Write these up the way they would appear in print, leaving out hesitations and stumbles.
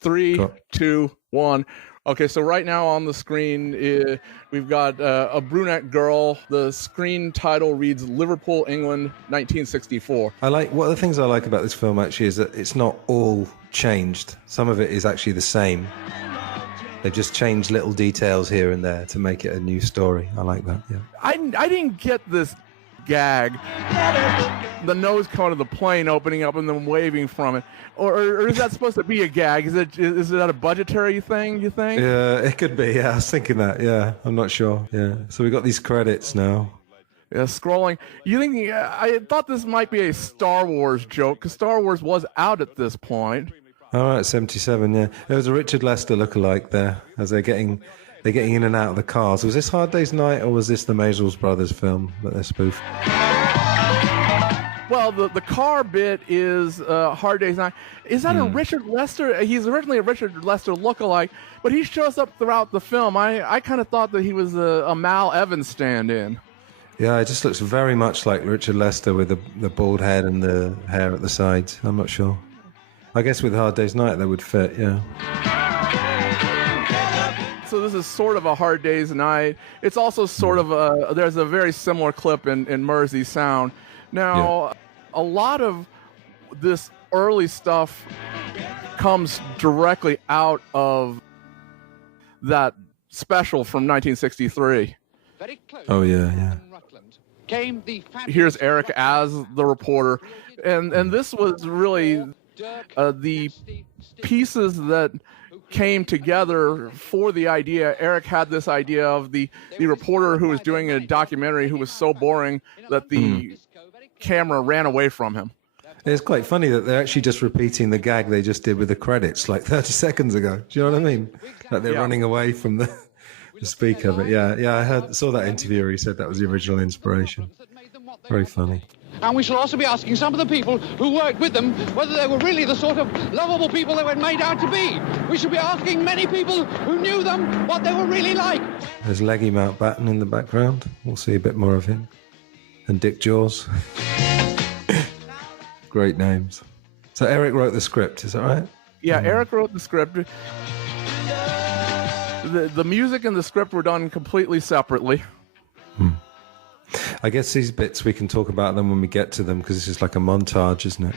Three, Cool. 2, 1. Okay, so right now on the screen, we've got a brunette girl. The screen title reads Liverpool, England, 1964. One of the things I like about this film actually is that it's not all changed. Some of it is actually the same. They've just changed little details here and there to make it a new story. I like that, yeah. I didn't get this gag. The nose cone of the plane opening up and then waving from it. Or is that supposed to be a gag? Is that a budgetary thing, you think? Yeah, it could be, yeah. I was thinking that, yeah. I'm not sure, yeah. So we got these credits now. Yeah, scrolling. You think I thought this might be a Star Wars joke, because Star Wars was out at this point. All right, 77, yeah. There was a Richard Lester lookalike there as they're getting in and out of the cars. Was this Hard Day's Night or was this the Maysles Brothers film that they spoofed? Well, the car bit is Hard Day's Night. Is that a Richard Lester? He's originally a Richard Lester lookalike, but he shows up throughout the film. I kind of thought that he was a Mal Evans stand-in. Yeah, it just looks very much like Richard Lester with the bald head and the hair at the sides. I'm not sure. I guess with Hard Day's Night, that would fit, yeah. So this is sort of a Hard Day's Night. It's also sort of there's a very similar clip in Mersey Sound. Now, a lot of this early stuff comes directly out of that special from 1963. Oh, yeah. Here's Eric as the reporter. And this was really the pieces that came together for the idea. Eric had this idea of the reporter who was doing a documentary who was so boring that the camera ran away from him. It's quite funny that they're actually just repeating the gag they just did with the credits like 30 seconds ago. Do you know what I mean? Like they're running away from the speaker. But yeah, I saw that interview where he said that was the original inspiration. Very funny. And we shall also be asking some of the people who worked with them whether they were really the sort of lovable people they were made out to be. We shall be asking many people who knew them what they were really like. There's Leggy Mountbatten in the background. We'll see a bit more of him. And Dick Jaws. Great names. So Eric wrote the script, is that right? Yeah, Eric wrote the script. The music and the script were done completely separately. I guess these bits we can talk about them when we get to them because this is like a montage, isn't it?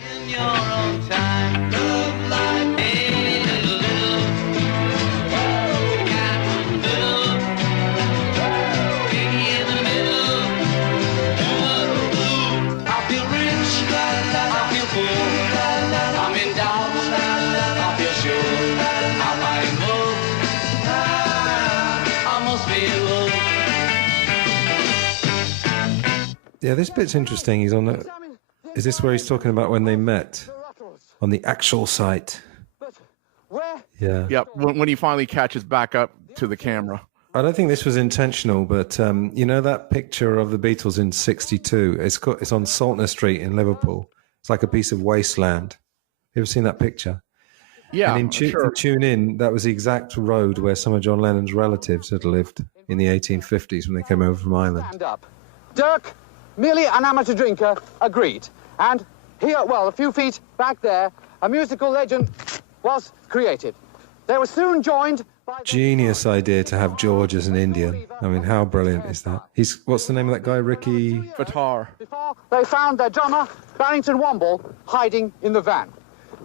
Yeah, this bit's interesting. He's on the... Is this where he's talking about when they met? On the actual site. Yeah. Yep, when he finally catches back up to the camera. I don't think this was intentional, but you know that picture of the Beatles in 62? It's on Saltner Street in Liverpool. It's like a piece of wasteland. You ever seen that picture? Yeah, and in Tune In, that was the exact road where some of John Lennon's relatives had lived in the 1850s when they came over from Ireland. Stand up. Dirk, merely an amateur drinker, agreed. And here, well, a few feet back there, a musical legend was created. They were soon joined by... Genius idea to have George as an Indian. I mean, how brilliant is that? What's the name of that guy, Ricky? Fattar. Before they found their drummer, Barrington Womble, hiding in the van.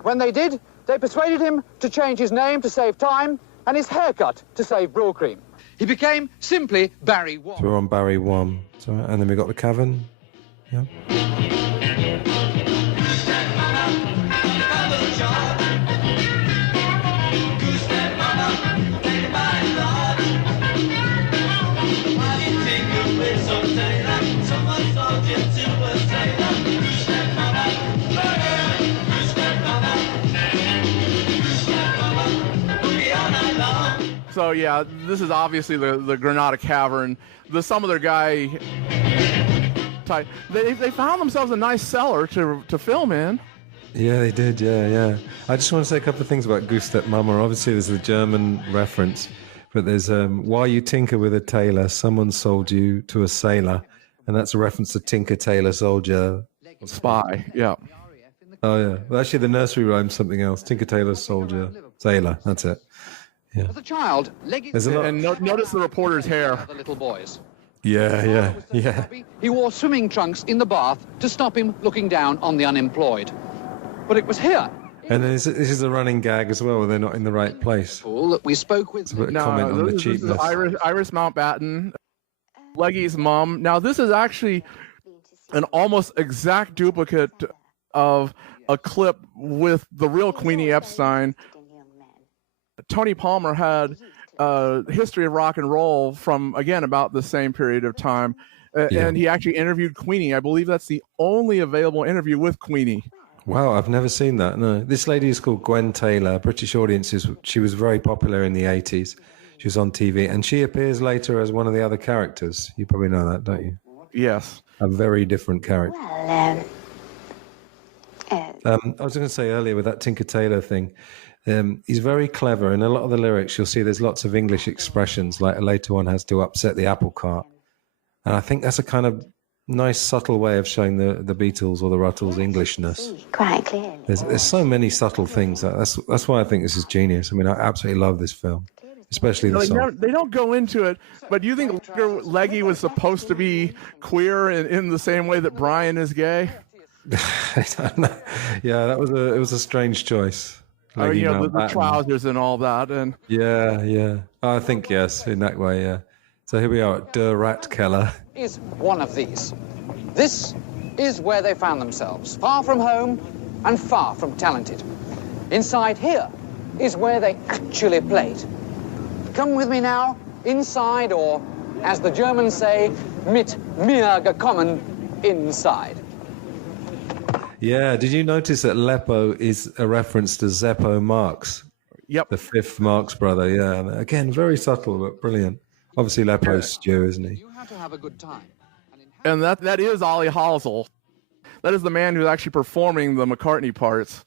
When they did, they persuaded him to change his name to save time and his haircut to save Brylcreem. He became simply Barry Wom. So we're on Barry Wom. And then we got the Cavern. Yeah. So yeah, this is obviously the Granada Cavern. Some other guy type. They found themselves a nice cellar to film in. Yeah, they did. Yeah. I just want to say a couple of things about Goose Step Mama. Obviously, there's the German reference, but there's why you tinker with a tailor, someone sold you to a sailor, and that's a reference to Tinker Tailor Soldier Spy. Yeah. Oh, yeah. Well, actually, the nursery rhyme's something else. Tinker Tailor Soldier Sailor. That's it. Yeah. As a child, Leggy There's a lot. And notice the reporter's hair. the little boys. Yeah. He wore swimming trunks in the bath to stop him looking down on the unemployed. But it was here, And then this is a running gag as well, where they're not in the right place. Paul, that we spoke with. It's a bit of comment on the this is cheapness. Iris Mountbatten, Leggy's mom. Now, this is actually an almost exact duplicate of a clip with the real Queenie Epstein. Tony Palmer had a history of rock and roll from, again, about the same period of time. And he actually interviewed Queenie. I believe that's the only available interview with Queenie. Wow, I've never seen that. No, this lady is called Gwen Taylor. British audiences. She was very popular in the 80s. She was on TV, and she appears later as one of the other characters. You probably know that, don't you? Yes. A very different character. Well, I was going to say earlier with that Tinker Tailor thing, he's very clever. In a lot of the lyrics, you'll see there's lots of English expressions, like a later one has to upset the apple cart. And I think that's a kind of nice, subtle way of showing the Beatles or the Rutles Englishness. quite clearly. There's so many subtle things. That's why I think this is genius. I mean, I absolutely love this film, especially the song. They don't go into it, but do you think Leggy was supposed to be queer in the same way that Brian is gay? I don't know. Yeah, it was a strange choice. Or, Leggy the Mountbatten. trousers and all that. And Yeah. I think yes, in that way, yeah. So here we are at Der Ratkeller. Is one of these. This is where they found themselves, far from home and far from talented. Inside here is where they actually played. Come with me now, inside, or as the Germans say, mit mir gekommen, inside. Yeah, did you notice that Leppo is a reference to Zeppo Marx? Yep. The fifth Marx brother, yeah. Again, very subtle, but brilliant. Obviously, Leppo's Stew, isn't he? You have to have a good time. And that is Ollie Halsell. That is the man who's actually performing the McCartney parts.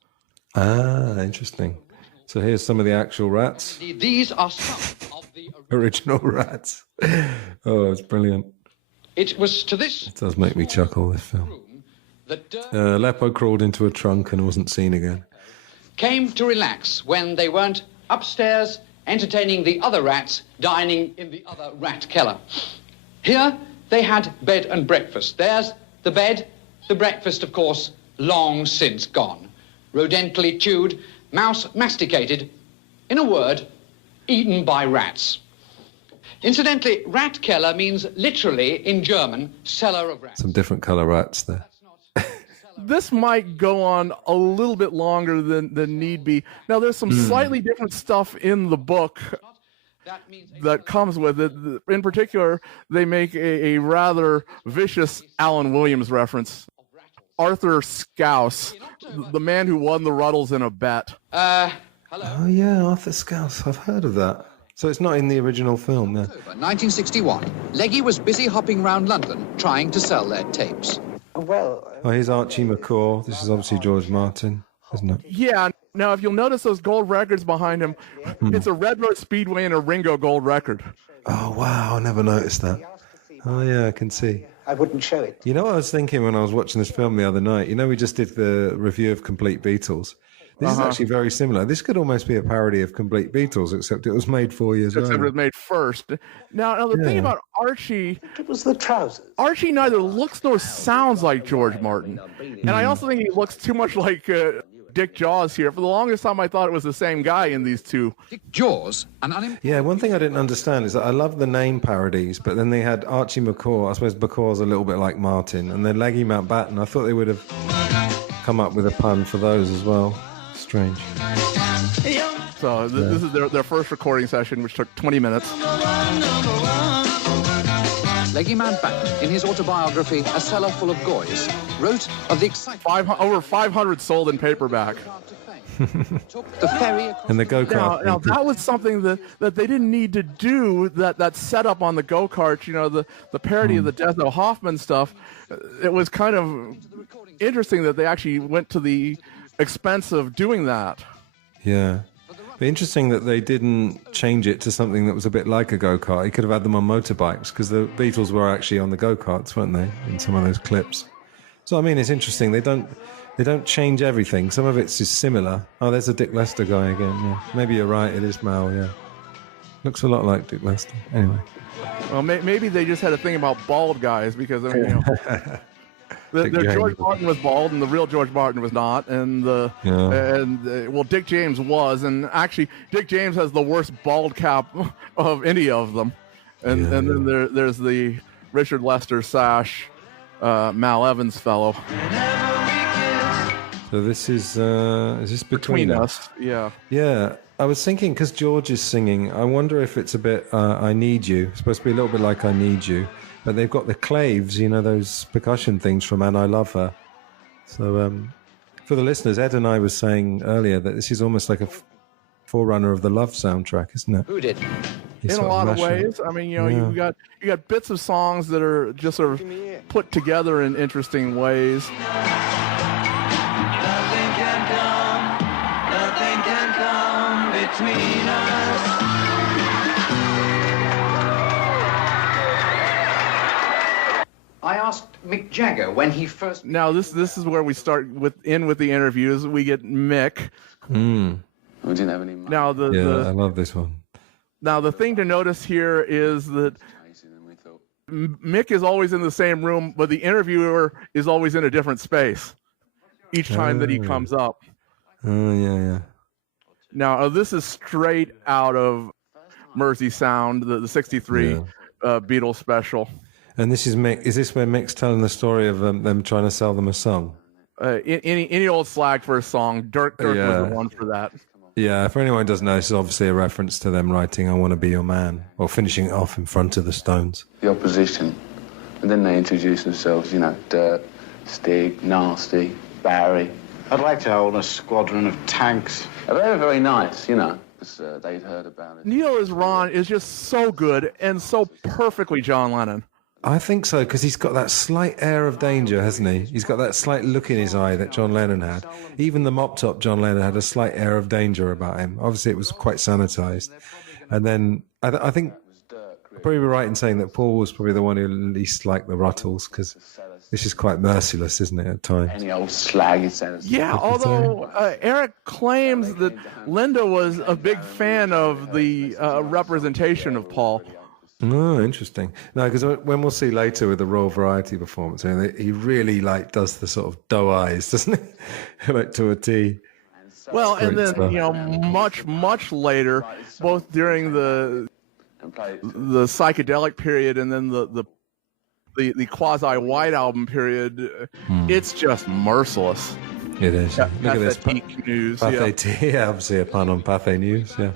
Ah, interesting. So here's some of the actual rats. These are some of the Original rats. Oh, it's brilliant. It was to this It does make me chuckle, this film. room that Leppo crawled into a trunk and wasn't seen again. came to relax when they weren't upstairs entertaining the other rats dining in the other rat cellar. Here they had bed and breakfast. There's the bed, the breakfast, of course, long since gone. Rodentally chewed, mouse masticated, in a word, eaten by rats. Incidentally, rat cellar means literally, in German, cellar of rats. Some different colour rats there. This might go on a little bit longer than need be. Now, there's some slightly different stuff in the book that comes with it. In particular, they make a rather vicious Alan Williams reference. Arthur Scouse, the man who won the Rutles in a bet. Hello. Oh, yeah, Arthur Scouse. I've heard of that. So it's not in the original film, yeah. 1961, Leggy was busy hopping round London trying to sell their tapes. Well, Oh, here's Archie McCaw. This is obviously George Martin, isn't it? Yeah. Now, if you'll notice those gold records behind him, it's a Red Road Speedway and a Ringo gold record. Oh, wow, I never noticed that. Oh, yeah, I can see. I wouldn't show it. You know what I was thinking when I was watching this film the other night? You know, we just did the review of Complete Beatles. This is actually very similar. This could almost be a parody of Complete Beatles, except it was made 4 years Except it earlier. was made first. Now the thing about Archie, It was the trousers. Archie neither looks nor sounds like George Martin. And I also think he looks too much like Dick Jaws here. For the longest time, I thought it was the same guy in these two. Dick Jaws, an Yeah, one thing I didn't understand is that I love the name parodies, but then they had Archie McCaw. I suppose McCaw's a little bit like Martin. And then Leggy Mountbatten. I thought they would have come up with a pun for those as well. Strange. So this is their first recording session, which took 20 minutes. Leggy Mountbatten, in his autobiography, A Cellar Full of Goys, wrote of the excitement Over 500 sold in paperback. took the ferry And the go-kart. Now that was something that they didn't need to do, that setup on the go-kart, the parody of the Desno Hoffman stuff. It was kind of interesting that they actually went to the expense of doing that. Yeah. But interesting that they didn't change it to something that was a bit like a go-kart. You could have had them on motorbikes, because the Beatles were actually on the go-karts, weren't they, in some of those clips? So I mean, it's interesting. They don't change everything. Some of it's just similar. Oh, there's a Dick Lester guy again. Yeah. Maybe you're right. It is Mal. Yeah, looks a lot like Dick Lester. Anyway. Well, maybe they just had a thing about bald guys because I mean, the George Martin was bald and the real George Martin was not, and well, Dick James was, and actually Dick James has the worst bald cap of any of them, and then there's the Richard Lester / Mal Evans fellow. So this is this between us? Yeah. Yeah. I was thinking, because George is singing, I wonder if it's a bit I Need You. It's supposed to be a little bit like I Need You. But they've got the claves, you know, those percussion things from And I Love Her. So for the listeners, Ed and I were saying earlier that this is almost like a forerunner of the Love soundtrack, isn't it? Who did? In a lot of ways. I mean, you know, you got bits of songs that are just sort of put together in interesting ways. Between us. I asked Mick Jagger when he first... Now, this is where we start with the interviews. We get Mick. We didn't have any money. Now, I love this one. Now, the thing to notice here is that Mick is always in the same room, but the interviewer is always in a different space each time that he comes up. Oh, yeah. Now, this is straight out of Mersey Sound, the 63 Beatles special. And this is Mick. Is this where Mick's telling the story of them trying to sell them a song? Any old slag for a song. Dirk was the one for that. Yeah, for anyone who doesn't know, this is obviously a reference to them writing I Want to Be Your Man, or finishing it off in front of the Stones. The opposition. And then they introduce themselves, you know, Dirk, Stig, Nasty, Barry. I'd like to own a squadron of tanks. They were very nice, you know, because they'd heard about it. Neil as Ron is just so good and so perfectly John Lennon. I think so, because he's got that slight air of danger, hasn't he? He's got that slight look in his eye that John Lennon had. Even the mop-top John Lennon had a slight air of danger about him. Obviously, it was quite sanitized. And then I think I'd probably be right in saying that Paul was probably the one who least liked the Rutles, because this is quite merciless, isn't it, at times? Any old slag, it says. Yeah, although Eric claims that Linda was a big fan of the representation of Paul. Oh, interesting. No, because when we'll see later with the Royal Variety performance, I mean, he really does the sort of doe eyes, doesn't he? Like to a T. Well, and then much later, both during the psychedelic period and then the quasi-white album period, it's just merciless. It is. Look at this. News. Yeah, obviously a pun on Pathé News. Yeah.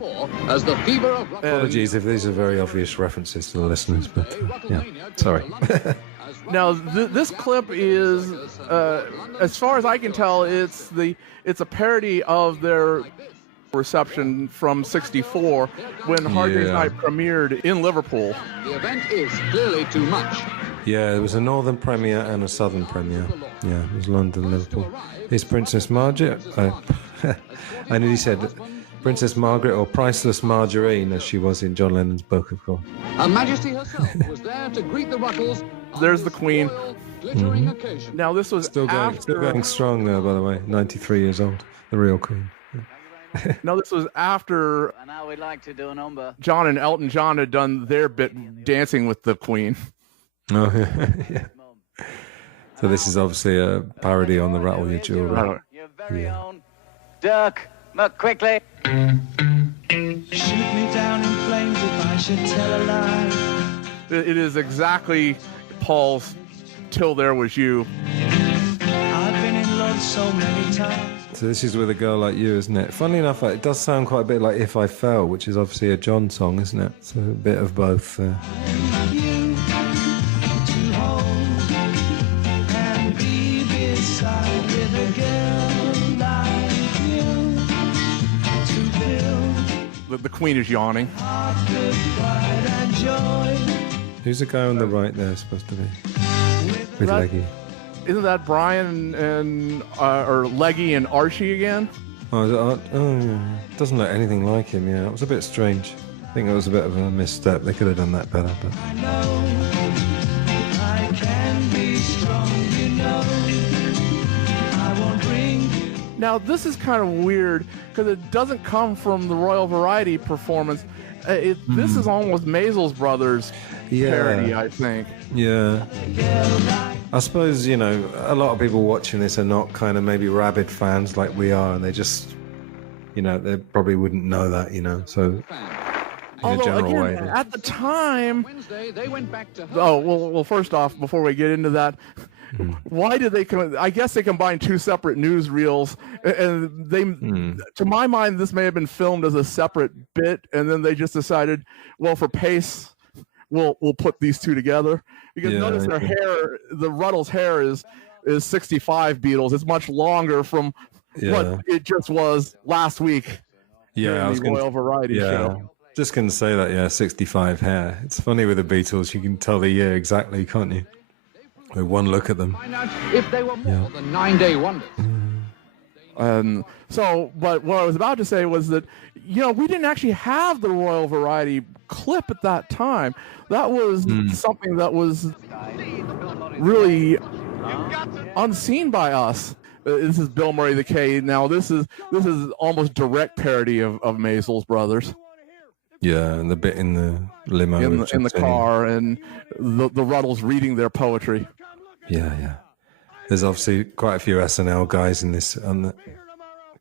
As the fever of... Apologies if these are very obvious references to the listeners, but yeah, sorry. Now, this clip is, as far as I can tell, it's a parody of their reception from '64 when Hard Day's Night premiered in Liverpool. The event is clearly too much. Yeah, there was a northern premiere and a southern premiere. Yeah, it was London, Liverpool. Is Princess Margaret? I nearly said Princess Margaret or Priceless Margarine, as she was in John Lennon's book, of course. Her Majesty herself was there to greet the Rutles. There's the Queen. Now, this was still going strong, by the way. 93 years old, the real Queen. No, this was after now we'd like to do a number. John and Elton John had done their bit dancing with the Queen. Oh, yeah. So this is obviously a parody on the Rattle Your Jewelry. Your very own Dirk McQuickley. Shoot me down in flames if I should tell a lie. It is exactly Paul's Till There Was You. I've been in love so many times. So this is With a Girl Like You, isn't it? Funnily enough, it does sound quite a bit like If I Fell, which is obviously a John song, isn't it? So a bit of both. You to hold and be beside with a girl like you to build The Queen is yawning. heart with pride and joy. Who's the guy on the right there supposed to be? With Right. Leggy. Isn't that Brian and or Leggy and Archie again? Oh, is it Art? Oh, yeah. Doesn't look anything like him, yeah. It was a bit strange. I think it was a bit of a misstep. They could have done that better, but... I know I can be strong, you know. Now, this is kind of weird because it doesn't come from the Royal Variety performance. This is almost Maisels Brothers parody, I think. Yeah. I suppose, you know, a lot of people watching this are not kind of maybe rabid fans like we are, and they just, you know, they probably wouldn't know that, you know, so in a general way. At the time... Oh, well, first off, before we get into that, why did they... I guess they combined two separate newsreels, and they... To my mind, this may have been filmed as a separate bit, and then they just decided, well, for pace, we'll put these two together. Because notice their hair, the Rutles' hair is 65 Beatles. It's much longer from what it just was last week. Yeah, I was Royal Variety show. Just going to say that, 65 hair. It's funny with the Beatles, you can tell the year exactly, can't you? With one look at them. Find out if they were more than 9-day wonders. But what I was about to say was that, you know, we didn't actually have the Royal Variety clip at that time. That was something that was really unseen by us. This is Bill Murray the K. Now this is almost direct parody of Maisels Brothers. Yeah, and the bit in the limo in the car, and the Rutles reading their poetry. Yeah. There's obviously quite a few SNL guys in this,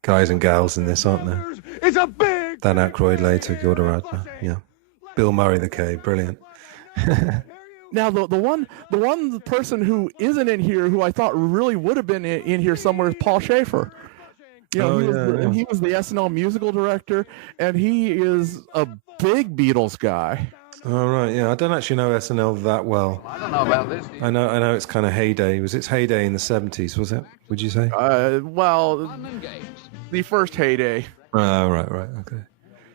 guys and gals in this, aren't there? It's a big... Dan Aykroyd later, Gilda Radner, yeah. Bill Murray the K, brilliant. Now the one person who isn't in here, who I thought really would have been in here somewhere, is Paul Schaefer. You know, he was the SNL musical director, and he is a big Beatles guy. Oh, right, yeah. I don't actually know SNL that well. I don't know about this. I know it's kind of heyday. Was its heyday in the 70s, was it? Would you say? Well, the first heyday. Oh, right, okay.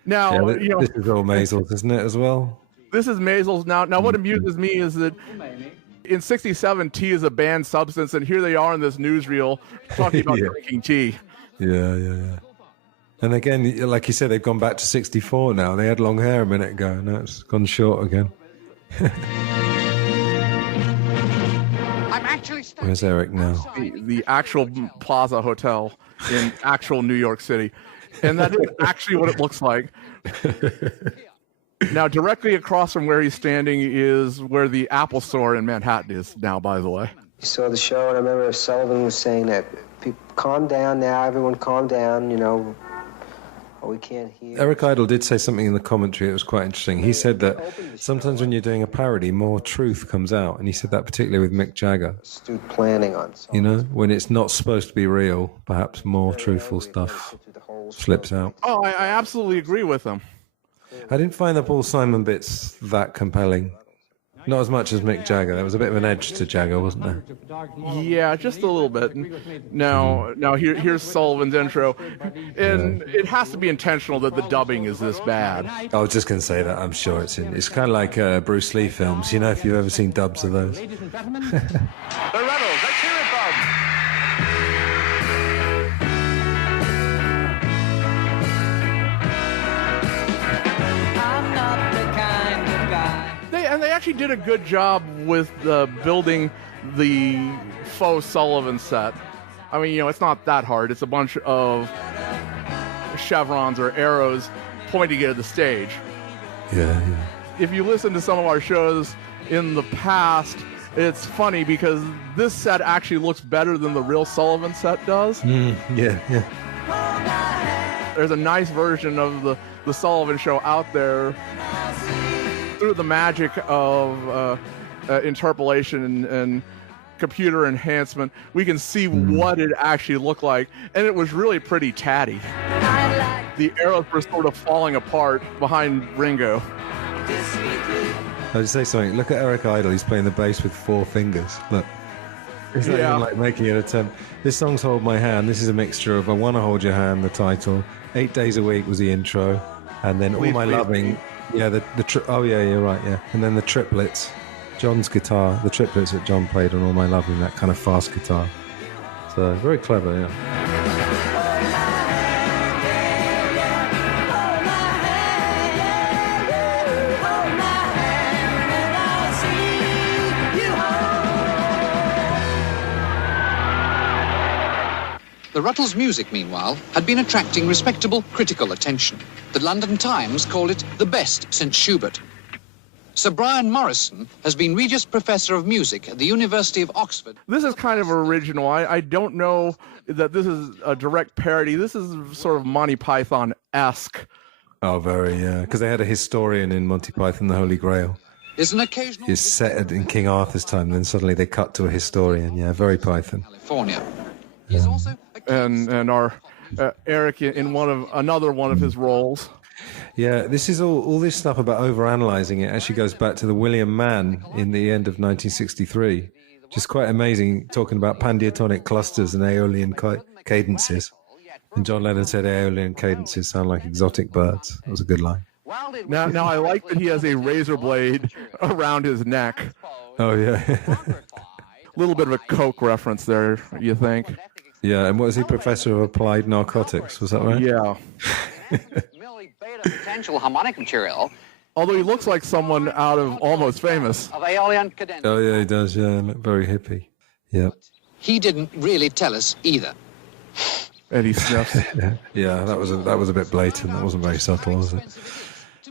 Now, this is all Maisels, isn't it, as well? This is Maisels. Now what amuses me is that in 67, tea is a banned substance, and here they are in this newsreel talking about drinking tea. Yeah. And again, like you said, they've gone back to 64 now. They had long hair a minute ago. Now it's gone short again. I'm actually Where's Eric now? The actual Plaza Hotel in actual New York City. And that is actually what it looks like. Now, directly across from where he's standing is where the Apple store in Manhattan is now, by the way. You saw the show, and I remember Sullivan was saying that, people, calm down now, everyone calm down, you know. Oh, we can't hear. Eric Idle did say something in the commentary. It was quite interesting. He said that sometimes when you're doing a parody, more truth comes out. And he said that particularly with Mick Jagger. Stu planning on something. You know, when it's not supposed to be real, perhaps more truthful stuff slips out. Oh, I absolutely agree with him. I didn't find the Paul Simon bits that compelling. Not as much as Mick Jagger. There was a bit of an edge to Jagger, wasn't there? Yeah, just a little bit. Now here's Sullivan's intro. And it has to be intentional that the dubbing is this bad. I was just going to say that. I'm sure it's in. It's kind of like Bruce Lee films, you know, if you've ever seen dubs of those. The Rutles, let's hear it, Bob. I'm not the kind of guy. They actually did a good job with building the faux Sullivan set. I mean, you know, it's not that hard. It's a bunch of chevrons or arrows pointing at the stage. Yeah. If you listen to some of our shows in the past, it's funny because this set actually looks better than the real Sullivan set does. Yeah. There's a nice version of the Sullivan show out there. Through the magic of interpolation and computer enhancement, we can see what it actually looked like, and it was really pretty tatty. The arrows were sort of falling apart behind Ringo. I'll just say something. Look at Eric Idle. He's playing the bass with 4 fingers. Look. He's not even like making an attempt. This song's Hold My Hand. This is a mixture of I Wanna Hold Your Hand, the title. 8 Days a Week was the intro. And then All My Loving. Yeah, you're right, yeah. And then the triplets, John's guitar, the triplets that John played on All My Loving, that kind of fast guitar. So, very clever, yeah. The Rutles music, meanwhile, had been attracting respectable critical attention. The London Times called it the best since Schubert. Sir Brian Morrison has been Regius Professor of Music at the University of Oxford. This is kind of original. I don't know that this is a direct parody. This is sort of Monty Python-esque. Oh, very, yeah. Because they had a historian in Monty Python, The Holy Grail. Is an occasional... He's set in King Arthur's time, then suddenly they cut to a historian. Yeah, very Python. California. He's also and our Eric in another one of his roles. Yeah, this is all this stuff about overanalyzing it actually goes back to the William Mann in the end of 1963. Just quite amazing, talking about pandiatonic clusters and Aeolian cadences. And John Lennon said Aeolian cadences sound like exotic birds. That was a good line. Now I like that he has a razor blade around his neck. Oh, yeah. A little bit of a Coke reference there, you think? Yeah, and was he Professor of Applied Narcotics? Was that right? Yeah. Potential harmonic material Although he looks like someone out of Almost Famous. of Aeolian cadenza. Oh, yeah, he does, yeah. Very hippie. Yeah. He didn't really tell us either. And he sniffs. Yeah, that was a bit blatant. That wasn't very subtle, was it?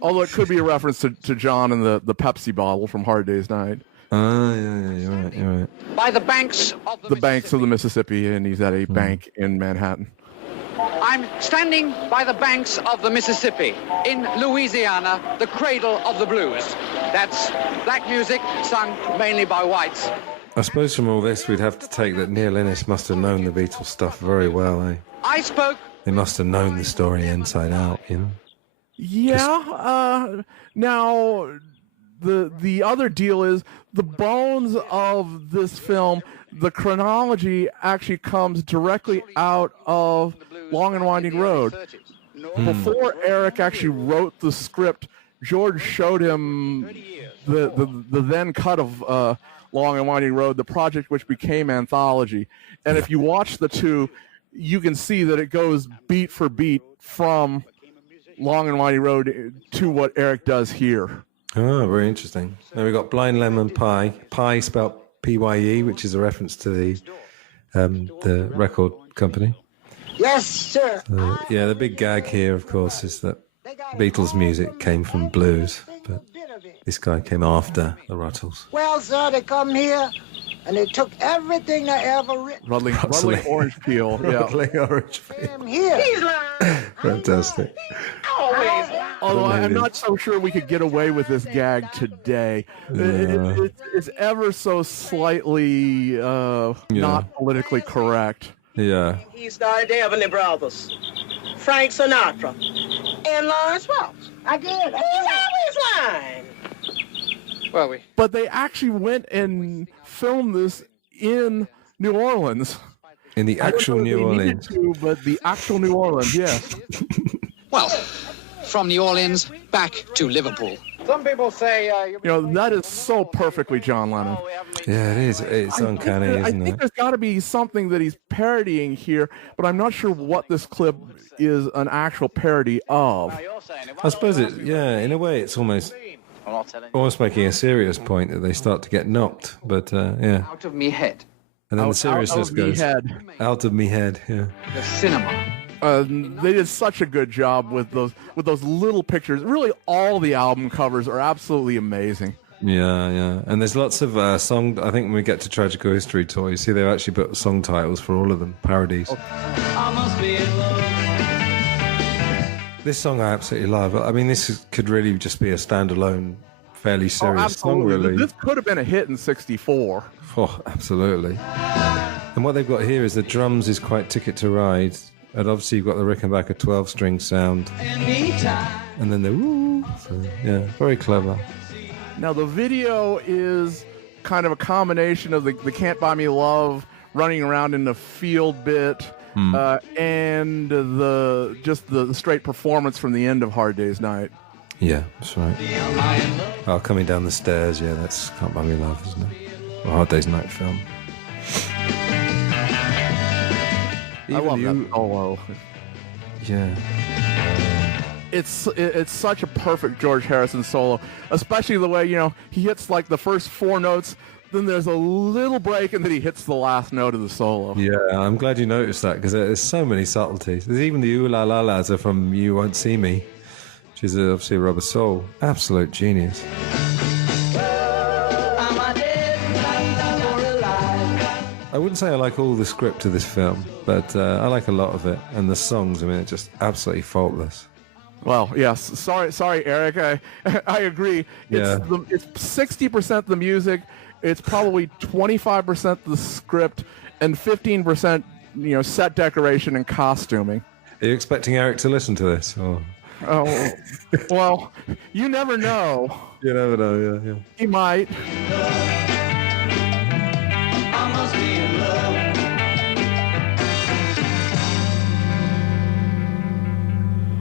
Although it could be a reference to John and the Pepsi bottle from Hard Day's Night. Ah, yeah, you're right. By the banks of The banks of the Mississippi, and he's at a bank in Manhattan. I'm standing by the banks of the Mississippi in Louisiana, the cradle of the blues. That's black music sung mainly by whites. I suppose from all this, we'd have to take that Neil Innes must have known the Beatles stuff very well, eh? I spoke. They must have known the story inside out, you know? Yeah. Now, the other deal is the bones of this film. The chronology actually comes directly out of Long and Winding Road. Before Eric actually wrote the script, George showed him the then cut of Long and Winding Road, the project which became Anthology. And if you watch the two, you can see that it goes beat for beat from Long and Winding Road to what Eric does here. Oh, very interesting. Now we've got Blind Lemon Pie. Pie spelled P-Y-E, which is a reference to the record company. Yes, sir. Yeah, the big gag here, of course, is that Beatles music came from blues, but this guy came after the Rutles. Well, sir, they come here and they took everything they ever written. Ruddling orange peel. Yeah. Ruddling orange peel. I'm here. Fantastic. Although I'm not so sure we could get away with this gag today. It's ever so slightly not politically correct. Yeah. He started the Everly Brothers, Frank Sinatra, and Lawrence Welch. I did. He's always lying. Well, But they actually went and filmed this in New Orleans. In the actual New Orleans. But the actual New Orleans, yeah. Well, from New Orleans back to Liverpool. Some people say... That is so perfectly John Lennon. Yeah, it is. It's uncanny, isn't I it? think there's got to be something that he's parodying here, but I'm not sure what this clip is an actual parody of. I suppose in a way, it's almost making a serious point that they start to get knocked, but yeah. Out of me head. And then the seriousness goes out of me head. Yeah. The cinema. They did such a good job with those little pictures. Really, all the album covers are absolutely amazing. Yeah. And there's lots of song. I think when we get to Tragical History Tour, you see they've actually put song titles for all of them, parodies. I must be in love. This song I absolutely love. I mean, this could really just be a standalone, fairly serious song, really. This could have been a hit in '64. Oh, absolutely. And what they've got here is the drums is quite Ticket to Ride. And obviously you've got the Rickenbacker 12-string sound. And then the woo. So, yeah, very clever. Now the video is kind of a combination of the Can't Buy Me Love running around in the field bit and the straight performance from the end of Hard Day's Night. Yeah, that's right. Oh, coming down the stairs, yeah, that's Can't Buy Me Love, isn't it? A Hard Day's Night film. I love that solo. Yeah. It's such a perfect George Harrison solo, especially the way, he hits like the first four notes, then there's a little break, and then he hits the last note of the solo. Yeah, I'm glad you noticed that because there's so many subtleties. There's even the ooh la la las are from You Won't See Me, which is obviously a Rubber Soul. Absolute genius. I wouldn't say I like all the script of this film, but I like a lot of it. And the songs, I mean, it's just absolutely faultless. Well, yes. Sorry, Eric. I agree. It's 60% the music. It's probably 25% the script, and 15%, set decoration and costuming. Are you expecting Eric to listen to this? Or? Oh, well, you never know. You never know. Yeah. He might.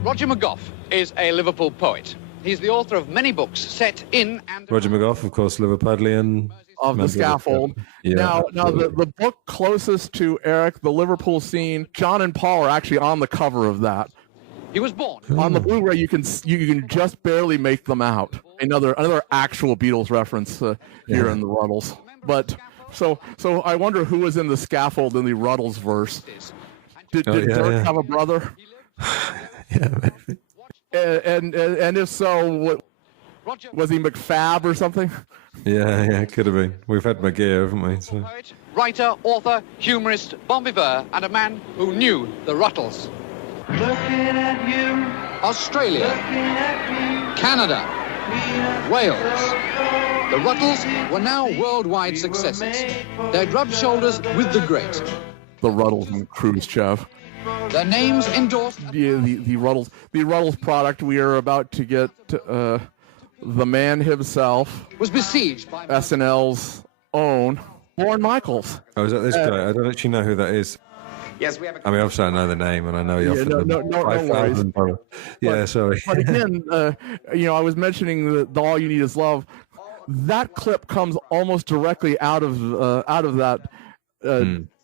Roger McGough is a Liverpool poet. He's the author of many books set in and... Roger McGough, of course, Liverpudlian. Of The Scaffold. Yeah, now the book closest to Eric, the Liverpool scene, John and Paul are actually on the cover of that. He was born. On the Blu-ray, you can just barely make them out. Another actual Beatles reference here in the Rutles. But so I wonder who was in The Scaffold in the Rutles verse. Did Dirk have a brother? Yeah, maybe. And if so, was he McFab or something? Yeah, could have been. We've had McGear, haven't we? So. Poet, writer, author, humorist, bon vivant, and a man who knew the Rutles. Looking at you. Australia. Looking at Canada. Wales. The Rutles were now worldwide successes. They'd rubbed shoulders with the great. The Rutles and Khrushchev. Their names endorsed. The Rutles product. We are about to get the man himself. Was besieged by SNL's own Lorne Michaels. Oh, is that this guy? I don't actually know who that is. Yes, we have. I mean, obviously I know the name, and I know he offered them $5,000. Yeah, sorry. But again, I was mentioning that the All You Need Is Love. That clip comes almost directly out of that.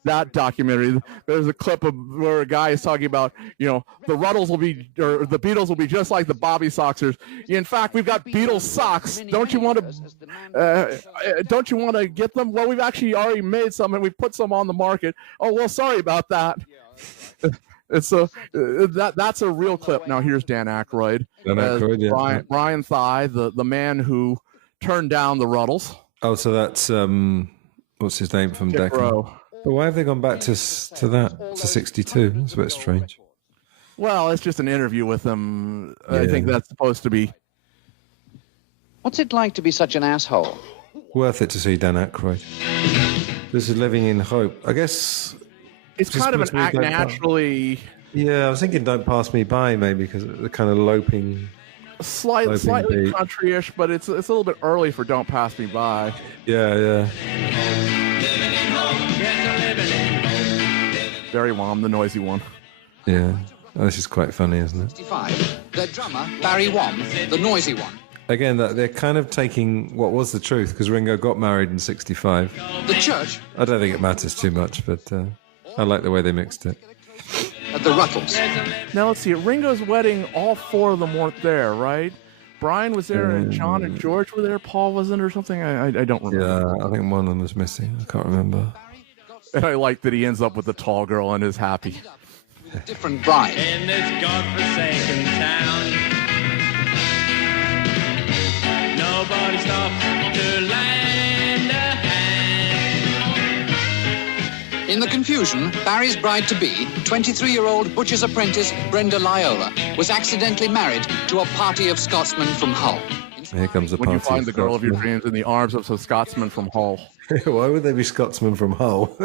That documentary. There's a clip of where a guy is talking about, the Rutles will be, or the Beatles will be just like the Bobby Soxers. In fact, we've got Beatles socks. Don't you want to get them? Well, we've actually already made some and we put some on the market. Oh, well, sorry about that. It's that's a real clip. Now here's Dan Aykroyd. Brian Thigh, the man who turned down the Rutles. Oh, so that's what's his name from Decca? But why have they gone back to 62? That's a bit strange. Well, it's just an interview with them. Yeah. I think that's supposed to be. What's it like to be such an asshole? Worth it to see Dan Aykroyd. This is Living in Hope. I guess it's kind of an act naturally. Yeah, I was thinking Don't Pass Me By maybe because the kind of loping. Slightly country-ish, but it's a little bit early for Don't Pass Me By. Yeah. Barry Wham, the noisy one. Yeah. Oh, this is quite funny, isn't it? 65. Their drummer, Barry Wham, the noisy one. Again, they're kind of taking what was the truth, because Ringo got married in 65. The church. I don't think it matters too much, but I like the way they mixed it. At the Rutles. Now, let's see. At Ringo's wedding, all four of them weren't there, right? Brian was there, and John and George were there. Paul wasn't, or something? I don't remember. Yeah, I think one of them was missing. I can't remember. And I like that he ends up with the tall girl and is happy. Different bride. In this godforsaken town, nobody stops to lend a hand. In the confusion, Barry's bride-to-be, 23-year-old butcher's apprentice Brenda Liola, was accidentally married to a party of Scotsmen from Hull. Here comes the Would party. you find the girl of your dreams in the arms of some Scotsman from Hull? Why would they be Scotsmen from Hull?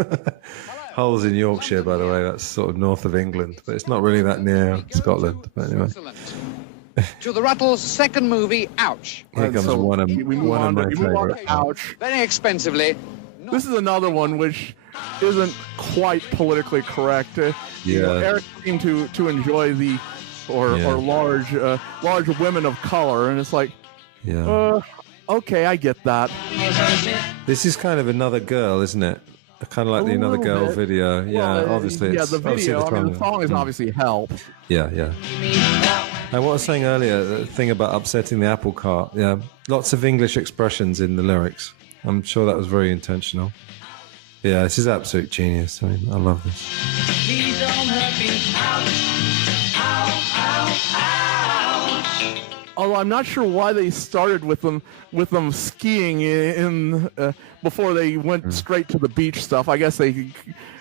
Hull's in Yorkshire, by the way. That's sort of north of England, but it's not really that near Scotland. But anyway. To the Rutles' second movie, Ouch. Here comes one of my favourites. Ouch. Very expensively. This is another one which isn't quite politically correct. Eric seemed to enjoy the large women of color, and it's like, okay, I get that. This is kind of Another Girl, isn't it? Kind of like the Another Girl video. Yeah, well, obviously. Yeah, it's the video. The song is obviously Help. Yeah. And what I was saying earlier, the thing about upsetting the apple cart. Yeah, lots of English expressions in the lyrics. I'm sure that was very intentional. Yeah, this is absolute genius. I mean, I love this. Please don't hurt me. Although I'm not sure why they started with them skiing in before they went straight to the beach stuff. I guess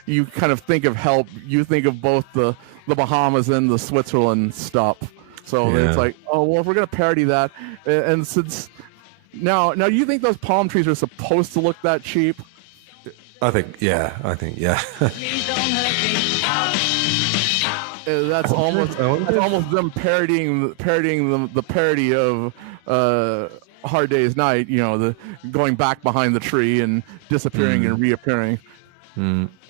you kind of think of Help. You think of both the Bahamas and the Switzerland stuff. So it's like, oh well, if we're gonna parody that, and since now, do you think those palm trees are supposed to look that cheap? I think, yeah. That's almost them parodying the parody of Hard Day's Night. You know, the going back behind the tree and disappearing and reappearing,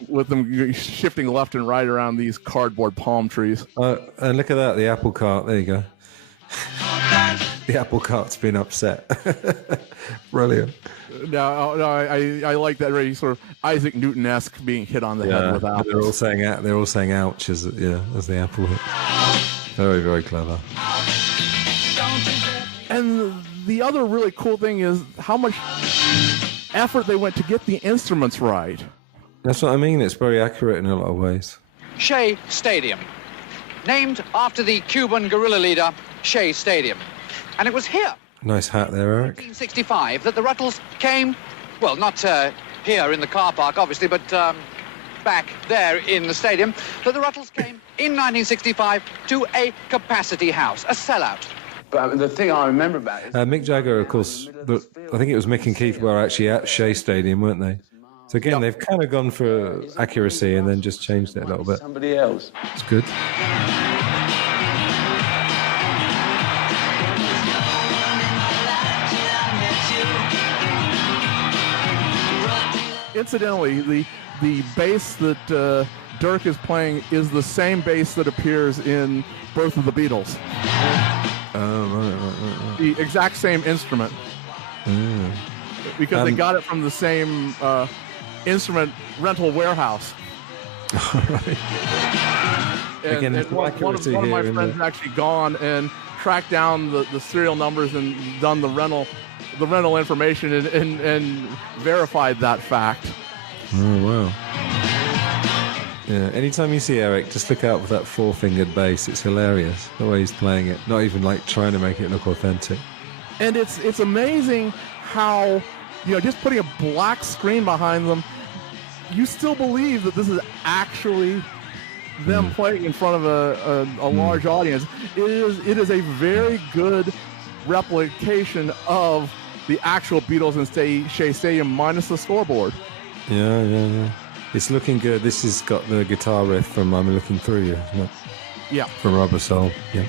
with them shifting left and right around these cardboard palm trees. And look at that, the apple cart. There you go. The apple cart's been upset. Brilliant. No, I like that really sort of Isaac Newton-esque being hit on the head with apples. They're all saying ouch as the apple hit. Very, very clever. And the other really cool thing is how much effort they went to get the instruments right. That's what I mean. It's very accurate in a lot of ways. Shea Stadium, named after the Cuban guerrilla leader, Shea Stadium. And it was here, Nice hat there, Eric. 1965, that the Rutles came, well, not here in the car park, obviously, but back there in the stadium, that the Rutles came in 1965 to a capacity house, a sellout. But the thing I remember about it is... Mick Jagger, of course, I think it was Mick and Keith were actually at Shea Stadium, weren't they? So again, they've kind of gone for accuracy and then just changed it a little bit. Somebody else. It's good. Incidentally, the bass that Dirk is playing is the same bass that appears in Birth of the Beatles. Oh, right. The exact same instrument. Because they got it from the same instrument rental warehouse. Right. And, Again, one of my friends actually gone and tracked down the serial numbers and done the rental information and verified that fact. Oh, wow. Yeah, anytime you see Eric, just look out for that four-fingered bass. It's hilarious, the way he's playing it. Not even like trying to make it look authentic. And it's amazing how, just putting a black screen behind them, you still believe that this is actually them playing in front of a large audience. It is a very good replication of the actual Beatles in Shea Stadium minus the scoreboard. Yeah. It's looking good. This has got the guitar riff from I'm Looking Through You, isn't it? Yeah. From Rubber Soul, yeah.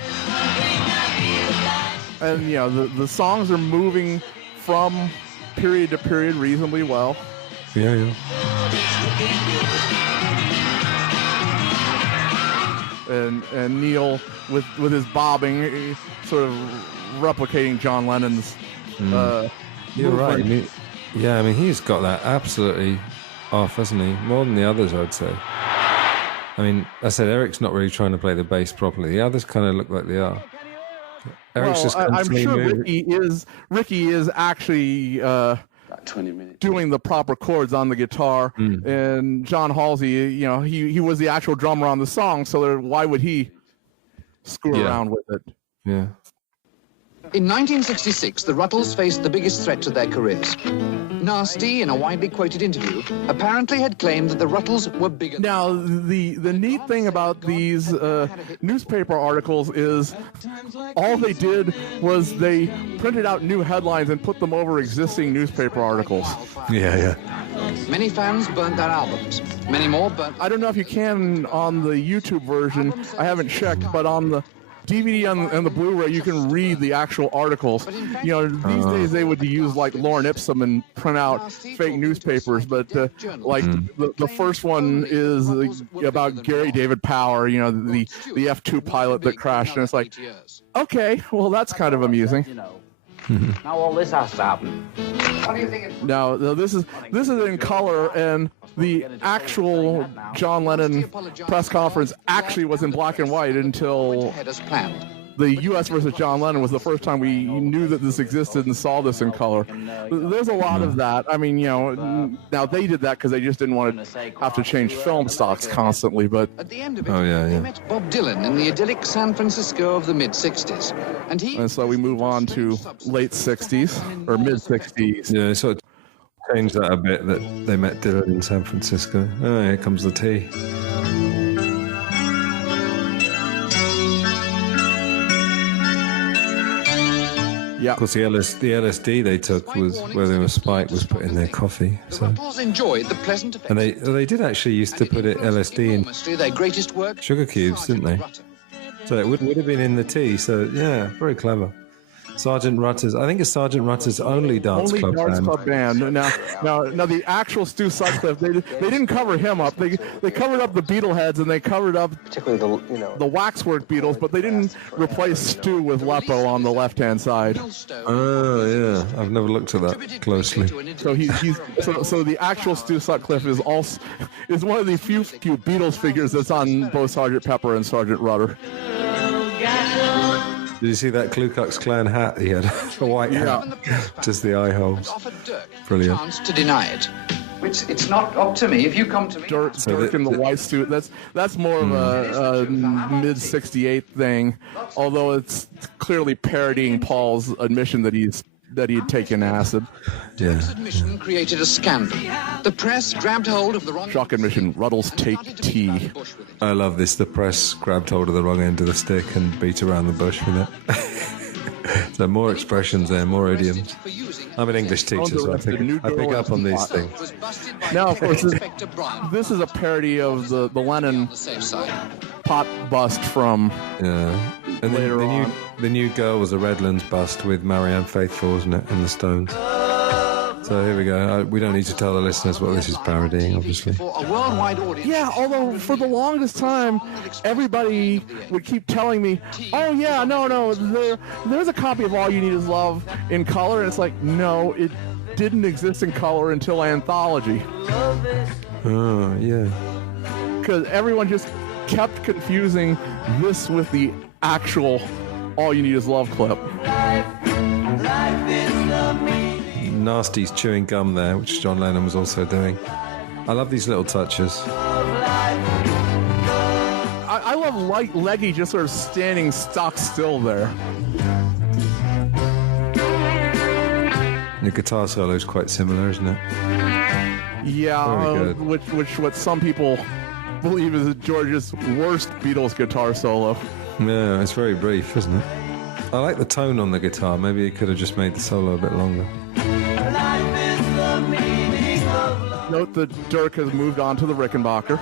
And, the songs are moving from period to period reasonably well. Yeah. And Neil, with his bobbing, sort of replicating John Lennon's You're right. I mean, he's got that absolutely off, hasn't he? More than the others, I'd say. I mean, I said Eric's not really trying to play the bass properly. The others kind of look like they are. Eric's just I'm sure Ricky is actually 20 minutes. doing the proper chords on the guitar, and John Halsey, he was the actual drummer on the song, so why would he screw around with it? Yeah. In 1966, the Rutles faced the biggest threat to their careers. Nasty, in a widely quoted interview, apparently had claimed that the Rutles were bigger. Now, the neat thing about these newspaper articles is all they did was they printed out new headlines and put them over existing newspaper articles. Yeah. Many fans burnt their albums. Many more burnt... I don't know if you can on the YouTube version. I haven't checked, but on the DVD and the Blu-ray, you can read the actual articles. These days they would use like Lorem Ipsum and print out fake newspapers, but the first one is about Gary David Power, the F-2 pilot that crashed, and it's like, okay, well that's kind of amusing. Now all this has to happen. What do you think? Now this is in color, and the actual John Lennon press conference actually was in black and white until the U.S. versus John Lennon was the first time we knew that this existed and saw this in color. There's a lot of that. I mean, now they did that because they just didn't want to have to change film stocks constantly. But at the end of it, they met Bob Dylan in the idyllic San Francisco of the mid-'60s. And so we move on to late 60s or mid-60s. Yeah, sort of changed that a bit, that they met Dylan in San Francisco. Oh, here comes the tea. Yeah. Of course, the LSD they took was where there was spike was put in their coffee. So. Enjoyed the pleasant effects. And they did actually used to put LSD in their greatest work, sugar cubes, didn't they? So it would have been in the tea. So yeah, very clever. Sergeant Rutles. I think it's Sergeant Rutles' only dance club band. Now, the actual Stu Sutcliffe, they didn't cover him up. They covered up the Beetleheads and they covered up particularly the Waxwork Beatles, but they didn't replace Stu with Leppo on the left-hand side. Oh yeah, I've never looked at that closely. So so the actual Stu Sutcliffe is one of the few Beatles figures that's on both Sgt. Pepper and Sergeant Rudder. Did you see that Ku Klux Klan hat he had? A white hat, just the eye holes. Brilliant. To deny it. It's not up to me. If you come to me, Dirk in the white suit. That's more of a mid '68 thing, although it's clearly parodying Paul's admission that he had taken acid. Yeah. This admission created a scandal. The press grabbed hold of the wrong... Shock admission, Rutles take tea. I love this. The press grabbed hold of the wrong end of the stick and beat around the bush with it. So more expressions there, more idioms. I'm an English teacher, so I pick up on these things. Now, of course, this is a parody of the Lennon pot bust from and later on. The new girl was a Redlands bust with Marianne Faithfull, wasn't it, and the Stones. So here we go. We don't need to tell the listeners what this is parodying, obviously. Yeah, although for the longest time, everybody would keep telling me, oh yeah, no, there's a copy of All You Need Is Love in color, and it's like, no, it didn't exist in color until Anthology. Oh, yeah. Because everyone just kept confusing this with the actual All You Need Is Love clip. Nasty's chewing gum there, which John Lennon was also doing. I love these little touches. I love Leggy just sort of standing stock still there. The guitar solo is quite similar, isn't it? Yeah, which what some people believe is George's worst Beatles guitar solo. Yeah, it's very brief, isn't it? I like the tone on the guitar. Maybe he could have just made the solo a bit longer. Note that Dirk has moved on to the Rickenbacker.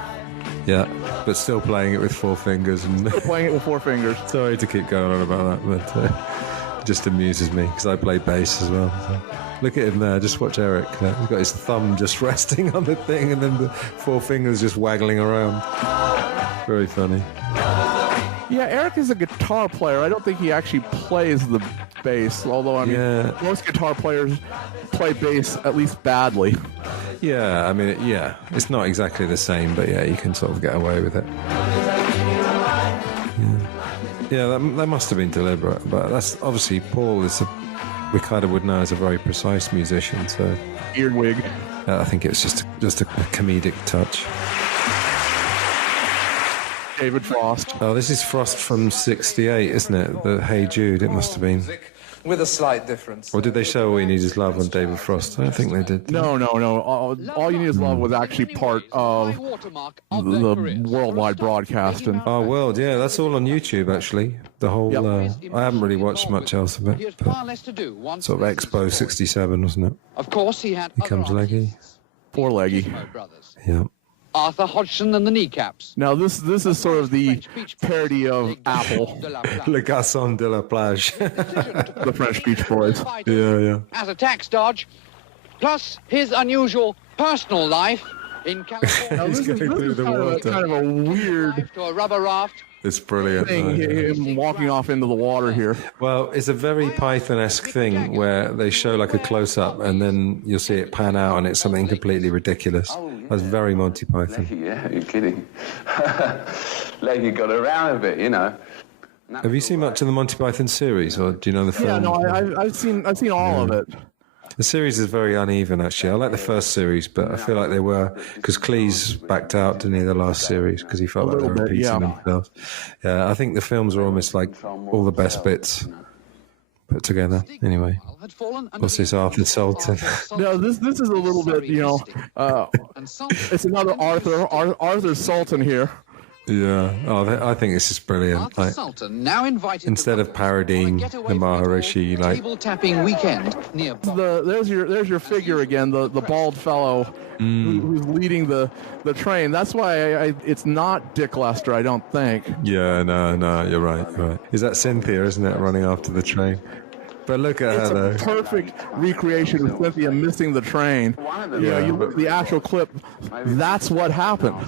Yeah, but still playing it with 4 fingers. Still playing it with 4 fingers. Sorry to keep going on about that, but it just amuses me because I play bass as well. So. Look at him there. Just watch Eric. He's got his thumb just resting on the thing and then the 4 fingers just waggling around. Very funny. Yeah, Eric is a guitar player. I don't think he actually plays the bass, although, I mean, most guitar players play bass at least badly. Yeah, I mean, it's not exactly the same, but yeah, you can sort of get away with it. Yeah, that must have been deliberate, but that's obviously Paul we kind of would know as a very precise musician, so... Earwig. I think it's just a comedic touch. David Frost. Oh, this is Frost from '68, isn't it? The Hey Jude, it must have been. With a slight difference. Or did they show All You Need Is Love on David Frost? I don't think they did. No. All You Need Is Love was actually part of the worldwide broadcasting. Oh, world, yeah, that's all on YouTube, actually. The whole, I haven't really watched much else of it, but sort of Expo 67, wasn't it? Of course, he had. Here comes Leggy. Poor Leggy. Yeah. Arthur Hodgson and the Kneecaps. Now, this is sort of the parody of Apple. Le Garçon de la Plage. The French Beach Boys. Yeah. As a tax dodge, plus his unusual personal life in California. He's going through the water. Kind of a weird to a rubber raft. It's brilliant. Him walking off into the water here. Well, it's a very Python-esque thing where they show like a close-up and then you'll see it pan out and it's something completely ridiculous. That's very Monty Python. Yeah, you're kidding. Leggy got around a bit, you know. Have you seen much of the Monty Python series, or do you know the film? Yeah, no, I've seen all of it. The series is very uneven, actually. I like the first series, but I feel like they were, because Cleese backed out, didn't he, the last series, because he felt like they were repeating themselves. Yeah, I think the films were almost like all the best bits put together. Anyway, what's this, Arthur Sultan? No, this is a little bit, it's another Arthur Sultan here. Yeah, I think this is brilliant. Like, instead of parodying the Maharishi, like tapping weekend near there's your figure again, the bald fellow who's leading the train. That's why it's not Dick Lester, I don't think. Yeah, no, you're right. Is that Cynthia, isn't it, running after the train? But look at her, though. It's a perfect recreation of Cynthia missing the train. You look at the actual clip, that's what happened.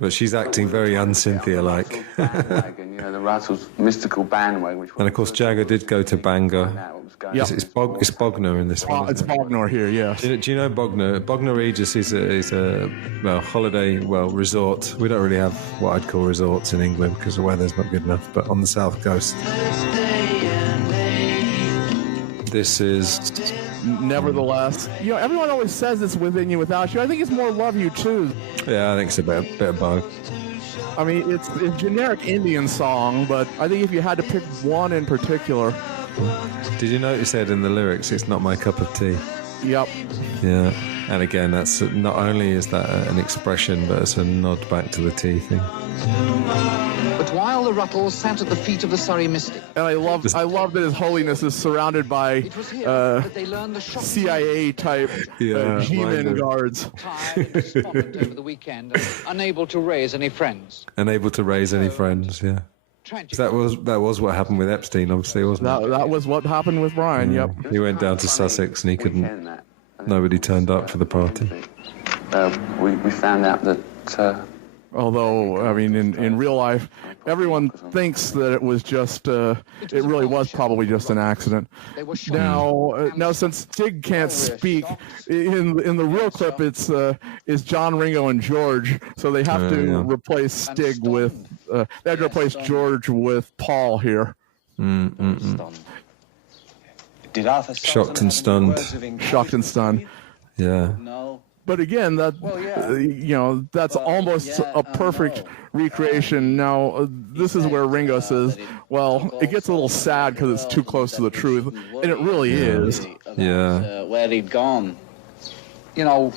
But she's acting very un-Cynthia-like. The Rutles mystical bandwagon. And of course, Jagger did go to Bangor. Yep. It's Bognor in this one. It's Bognor here, yes. Do you know Bognor? Bognor Regis is a holiday resort. We don't really have what I'd call resorts in England because the weather's not good enough. But on the south coast, this is. Nevertheless, everyone always says it's Within You Without You. I think it's more Love You Too. Yeah, I think it's a bit of both. I mean, it's a generic Indian song, but I think if you had to pick one in particular. Did you notice, Ed, in the lyrics, it's not my cup of tea? Yep. Yeah, and again, that's not only is that an expression, but it's a nod back to the tea thing. But while the Rutles sat at the feet of the Surrey mystic, and I love that His Holiness is surrounded by CIA type G-men guards. tired, despondent over the weekend, unable to raise any friends. Yeah. That was what happened with Epstein, obviously, wasn't it? That was what happened with Brian. Yep. He went down to Sussex and he couldn't. Nobody turned up for the party. We found out that. Although, I mean, in real life, everyone thinks that it was just, it really was probably just an accident. Now, since Stig can't speak, in the real clip, it's John, Ringo, and George, so they have to replace Stig with, they have to replace George with Paul here. Shocked and stunned. Shocked and stunned. Yeah. But again, that's almost a perfect recreation. Now, this is where Ringo says, well, it gets a little sad because it's too close to the truth. And it really is. Yeah. Where he'd gone. I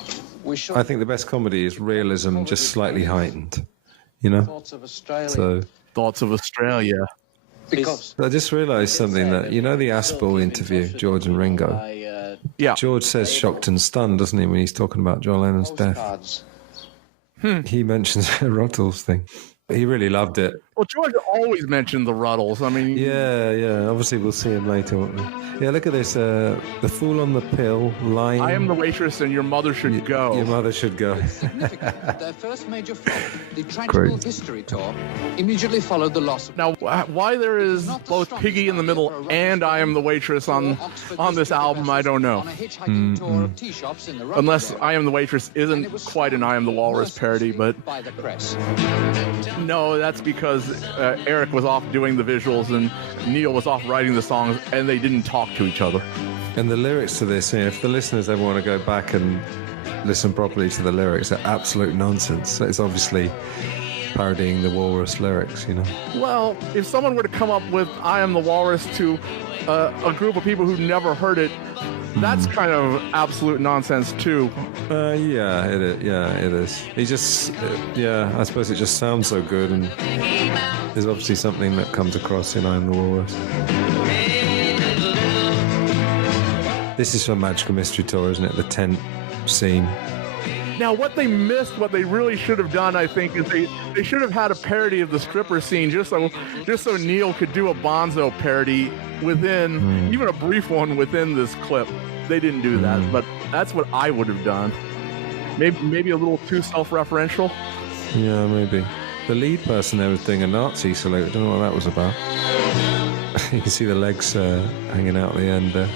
think the best comedy is realism, just slightly heightened. Thoughts of Australia. So, Thoughts of Australia. Because I just realised something that, the Aspel interview, George and Ringo? Yeah. George says shocked and stunned, doesn't he, when he's talking about John Lennon's death? He mentions the Rutles thing. He really loved it. Well, George always mentioned the Rutles. I mean... Yeah. Obviously, we'll see him later, won't we? Yeah, look at this. The fool on the pill, lying... I am the waitress and your mother should go. Your mother should go. their first major flop, the Tragical History Tour, immediately followed the loss of... Now, why there is both Piggy in the middle and I Am the Waitress on this album, I don't know. Unless I Am the Waitress isn't quite an I Am the Walrus parody, but... No, that's because Eric was off doing the visuals and Neil was off writing the songs, and they didn't talk to each other. And the lyrics to this, if the listeners ever want to go back and listen properly to the lyrics, are absolute nonsense. It's obviously parodying the Walrus lyrics, Well, if someone were to come up with I Am the Walrus to a group of people who've never heard it, that's kind of absolute nonsense too. Yeah, it is. Yeah, it is. He just, I suppose it just sounds so good, and there's obviously something that comes across in I Am the Walrus. This is from Magical Mystery Tour, isn't it? The tent scene. Now, what they missed, what they really should have done, I think, is they should have had a parody of the stripper scene, just so Neil could do a Bonzo parody within, even a brief one within this clip. They didn't do that, but that's what I would have done. Maybe a little too self-referential. Yeah, maybe. The lead person there was doing a Nazi salute. I don't know what that was about. You can see the legs hanging out at the end there.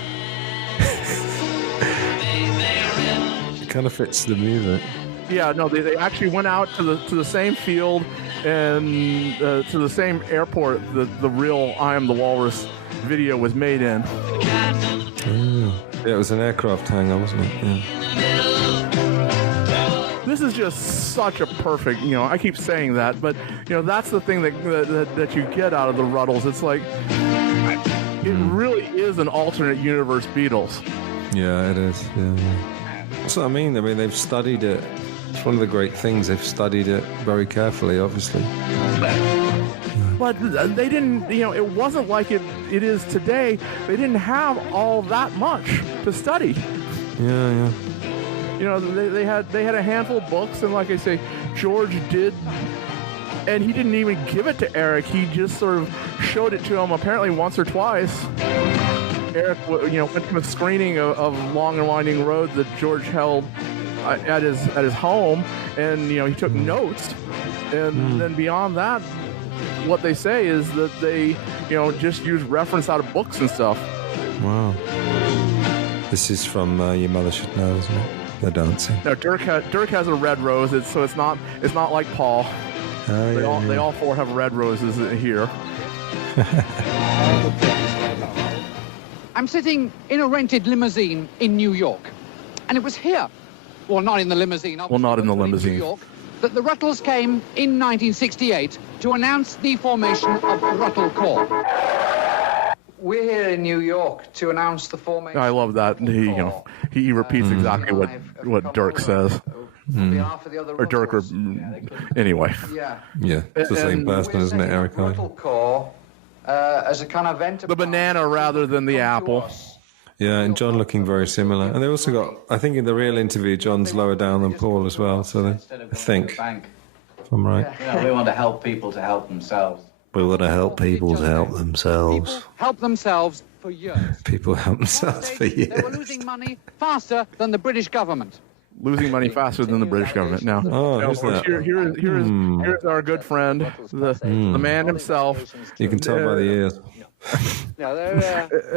It kind of fits the music. Yeah, no, they actually went out to the same field and to the same airport that the real I Am the Walrus video was made in. Yeah, it was an aircraft hangar, wasn't it? Yeah. This is just such a perfect, I keep saying that, but, that's the thing that you get out of the Rutles. It's like, it really is an alternate universe Beatles. Yeah, it is. Yeah. That's what I mean. They've studied it. It's one of the great things. They've studied it very carefully, obviously. But they didn't, it wasn't like it is today. They didn't have all that much to study. Yeah. They had a handful of books, and like I say, George did, and he didn't even give it to Eric. He just sort of showed it to him apparently once or twice. Eric, went to a screening of Long and Winding Road that George held at his home, and he took notes, and then beyond that, what they say is that they just use reference out of books and stuff. Wow. This is from Your Mother Should Know, isn't it? They're dancing. No, Dirk has a red rose, so it's not like Paul. They all four have red roses here. I'm sitting in a rented limousine in New York, and it was here, well, not in the limousine, obviously, not in the but limousine, New York, that the Rutles came in 1968 to announce the formation of Rutle Corps. We're here in New York to announce the formation. I love that. He repeats exactly what Dirk says. Or Dirk, or anyway. Yeah. Yeah, it's the same person, isn't it, Eric? Rutle Corps as a kind of enterprise. The banana rather than the apple. Yeah, and John looking very similar. And they also got, I think in the real interview, John's lower down than Paul as well. So I think, if I'm right. We want to help people to help themselves. We want to help people to help themselves. People help themselves for years. People help themselves for years. They were losing money faster than the British government. Losing money faster than the British government. Now, here's our good friend, the man himself. You can tell by the ears.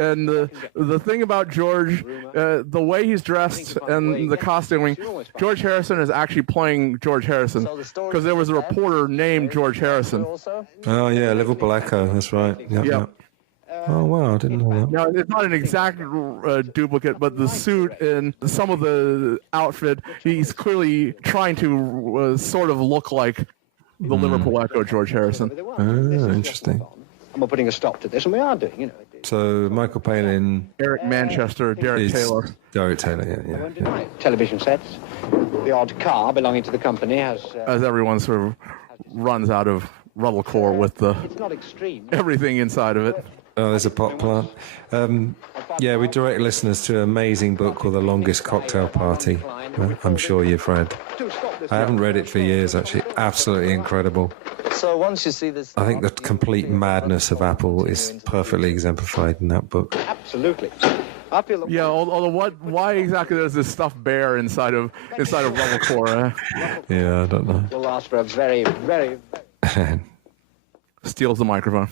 And the thing about George, the way he's dressed and the costuming, George Harrison is actually playing George Harrison, because there was a reporter named George Harrison. Oh yeah, Liverpool Echo. That's right. Yep. Oh wow, I didn't know that. Now it's not an exact duplicate, but the suit and some of the outfit, he's clearly trying to sort of look like the Liverpool Echo George Harrison. Interesting. And we're putting a stop to this, and we are doing, So Michael Palin, Eric Manchester, Derek Taylor. Derek Taylor, yeah. Television sets. The odd car belonging to the company has... as everyone sort of runs out of Rutle Corps with the it's not extreme. Everything inside of it. Oh, there's a pot plant. We direct listeners to an amazing book called The Longest Cocktail Party. I'm sure you've read. I haven't read it for years, actually. Absolutely incredible. So once you see this... I think the complete madness of Apple is perfectly exemplified in that book. Absolutely. I feel yeah, although why exactly does this stuffed bear inside of Rutle Corps? Yeah, I don't know. Will last for a very, very... Steals the microphone.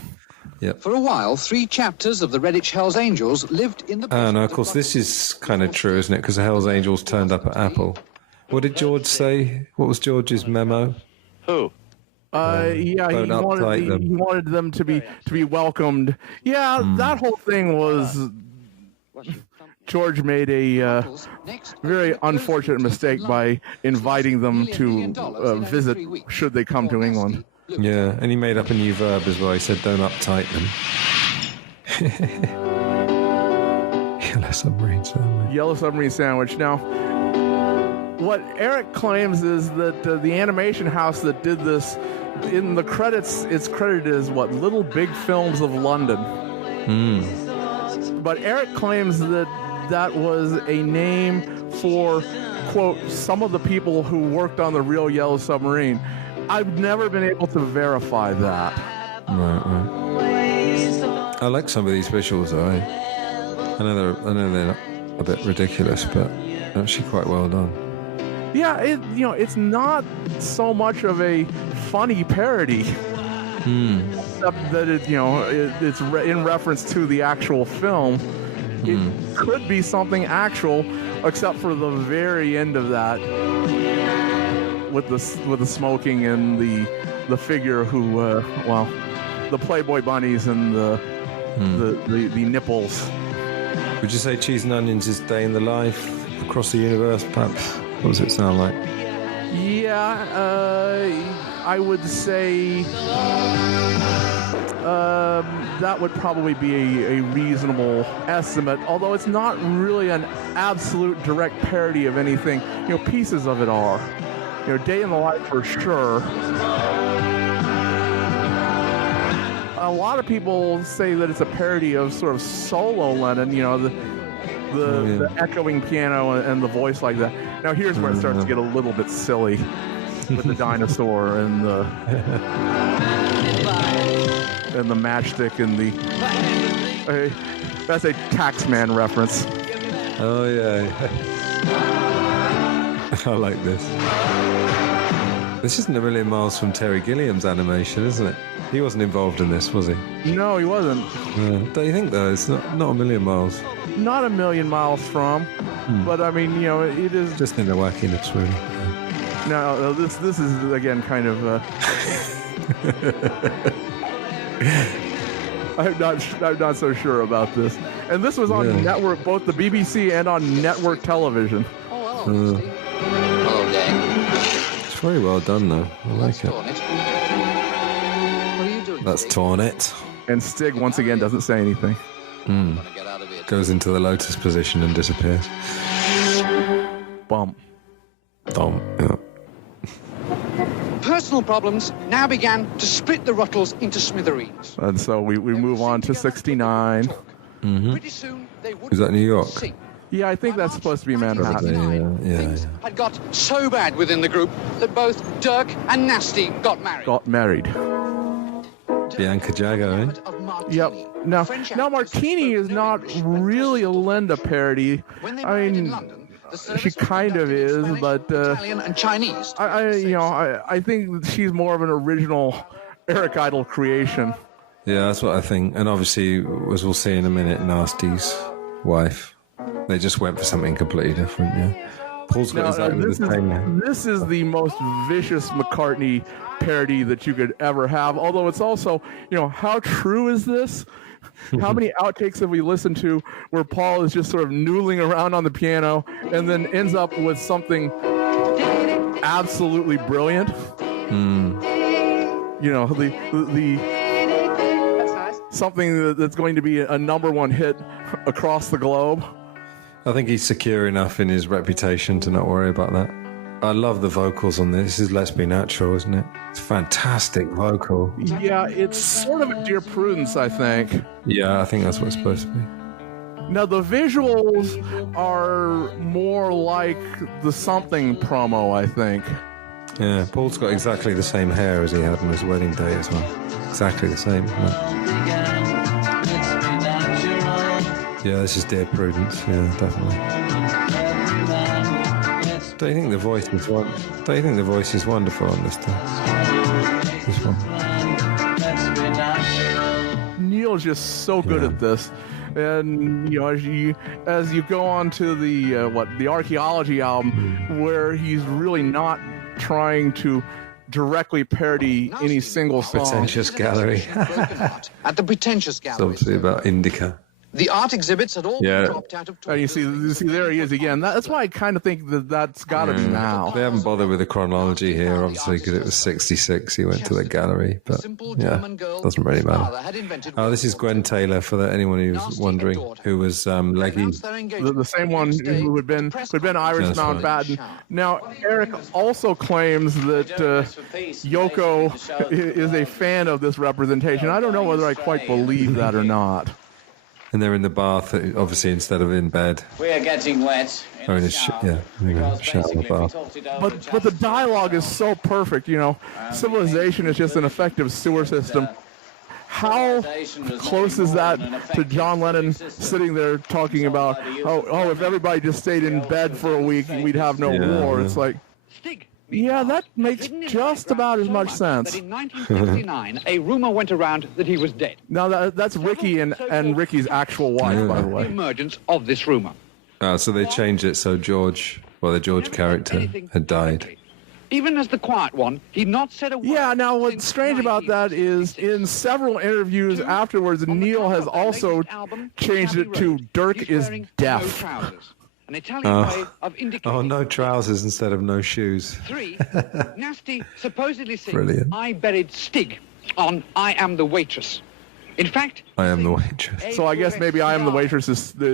Yep. For a while, 3 chapters of the Redditch Hells Angels lived in the... no, of course, this is kind of true, isn't it? Because the Hells Angels turned up at Apple. What did George say? What was George's memo? Who? He wanted them to be welcomed. Yeah, that whole thing was... George made a very unfortunate mistake by inviting them to visit should they come to England. Yeah, and he made up a new verb as well. He said, don't uptight them. Yellow Submarine Sandwich. Yellow Submarine Sandwich. Now, what Eric claims is that the animation house that did this, in the credits, it's credited as, Little Big Films of London. But Eric claims that was a name for, quote, some of the people who worked on the real Yellow Submarine. I've never been able to verify that. Right. I like some of these visuals, though. I know they're a bit ridiculous, but they're actually quite well done. Yeah, it's not so much of a funny parody, except that it's in reference to the actual film. It could be something actual, except for the very end of that. With the smoking and the the figure who, the Playboy bunnies and the nipples. Would you say Cheese and Onions is Day in the Life across the universe, perhaps? What does it sound like? Yeah, I would say that would probably be a reasonable estimate, although it's not really an absolute direct parody of anything. You know, pieces of it are. You know, Day in the Life for sure. A lot of people say that it's a parody of sort of solo Lennon, you know, the echoing piano and the voice like that. Now here's where it starts to get a little bit silly with the dinosaur and the matchstick and the that's a Taxman reference. Oh yeah. I like this. This isn't a million miles from Terry Gilliam's animation, isn't it? He wasn't involved in this, was he? No, he wasn't. Don't you think, though? It's not a million miles. Not a million miles from, but I mean, you know, it is... Just in the wackiness, really. No, this is, again, kind of... I'm not so sure about this. And this was on network, both the BBC and on network television. Oh, hello, Steve. Hello, gang. It's very well done, though. I like it. That's torn it. And Stig, once again, doesn't say anything. Goes into the lotus position and disappears. Bump. Thump, yeah. Personal problems now began to split the Rutles into smithereens. And so we move on to 69. Pretty soon they would Is that New York? sing. Yeah, I think that's supposed to be Manhattan. Things had got so bad within the group that both Dirk and Nasty got married. Bianca Jagger, eh? Yep. Now Martini is not really a Linda parody. I mean, she kind of is, but Italian and Chinese. I think she's more of an original Eric Idle creation. Yeah, that's what I think. And obviously, as we'll see in a minute, Nasty's wife. They just went for something completely different. Yeah. Paul's got exactly the same. This is the most vicious McCartney parody that you could ever have. Although it's also, you know, how true is this? How many outtakes have we listened to where Paul is just sort of noodling around on the piano and then ends up with something absolutely brilliant? You know, the something that's going to be a #1 hit across the globe. I think he's secure enough in his reputation to not worry about that. I love the vocals on this. This is Let's Be Natural, isn't it? It's a fantastic vocal. Yeah, it's sort of a Dear Prudence, I think. Yeah, I think that's what it's supposed to be. Now, the visuals are more like the Something promo, I think. Yeah, Paul's got exactly the same hair as he had on his wedding day as well. Exactly the same. Yeah, this is Dear Prudence. Yeah, definitely. Don't you think the voice is wonderful on this thing? This one. Neil's just so good at this, and you know, as you go on to the archaeology album, where he's really not trying to directly parody any single song. Pretentious Gallery. At the Pretentious Gallery. It's obviously about Indica. The art exhibits had all been dropped out of... And you see, there he is again. That's why I kind of think that's got to be now. They haven't bothered with the chronology here, obviously, because it was 66. He went to the gallery, but yeah, doesn't really matter. Oh, this is Gwen Taylor, for anyone who's wondering, who was Leggy. The same one who had been Iris Mountbatten. Now, Eric also claims that Yoko is a fan of this representation. I don't know whether I quite believe that or not. And they're in the bath, obviously, instead of in bed. We are getting wet. Or in a shower bath. But the dialogue is so perfect, you know. Civilization is just an effective sewer system. How close is that to John Lennon sitting there talking about, oh, if everybody just stayed in bed for a week, we'd have no war. It's like, yeah, that makes just about as much sense. In 1969, a rumor went around that he was dead. Now, that's Ricky and Ricky's actual wife, by the way. The emergence of this rumor. So they changed it so the George character had died. Even as the quiet one, he'd not said a word. Yeah, now what's strange about that is in several interviews afterwards, Neil has also changed it to Dirk is deaf. An Italian way of indicating. Oh, no trousers instead of no shoes. 3. Nasty supposedly sings Brilliant. I buried Stig on I Am the Waitress. In fact, I am the waitress. So I guess maybe I Am the Waitress is the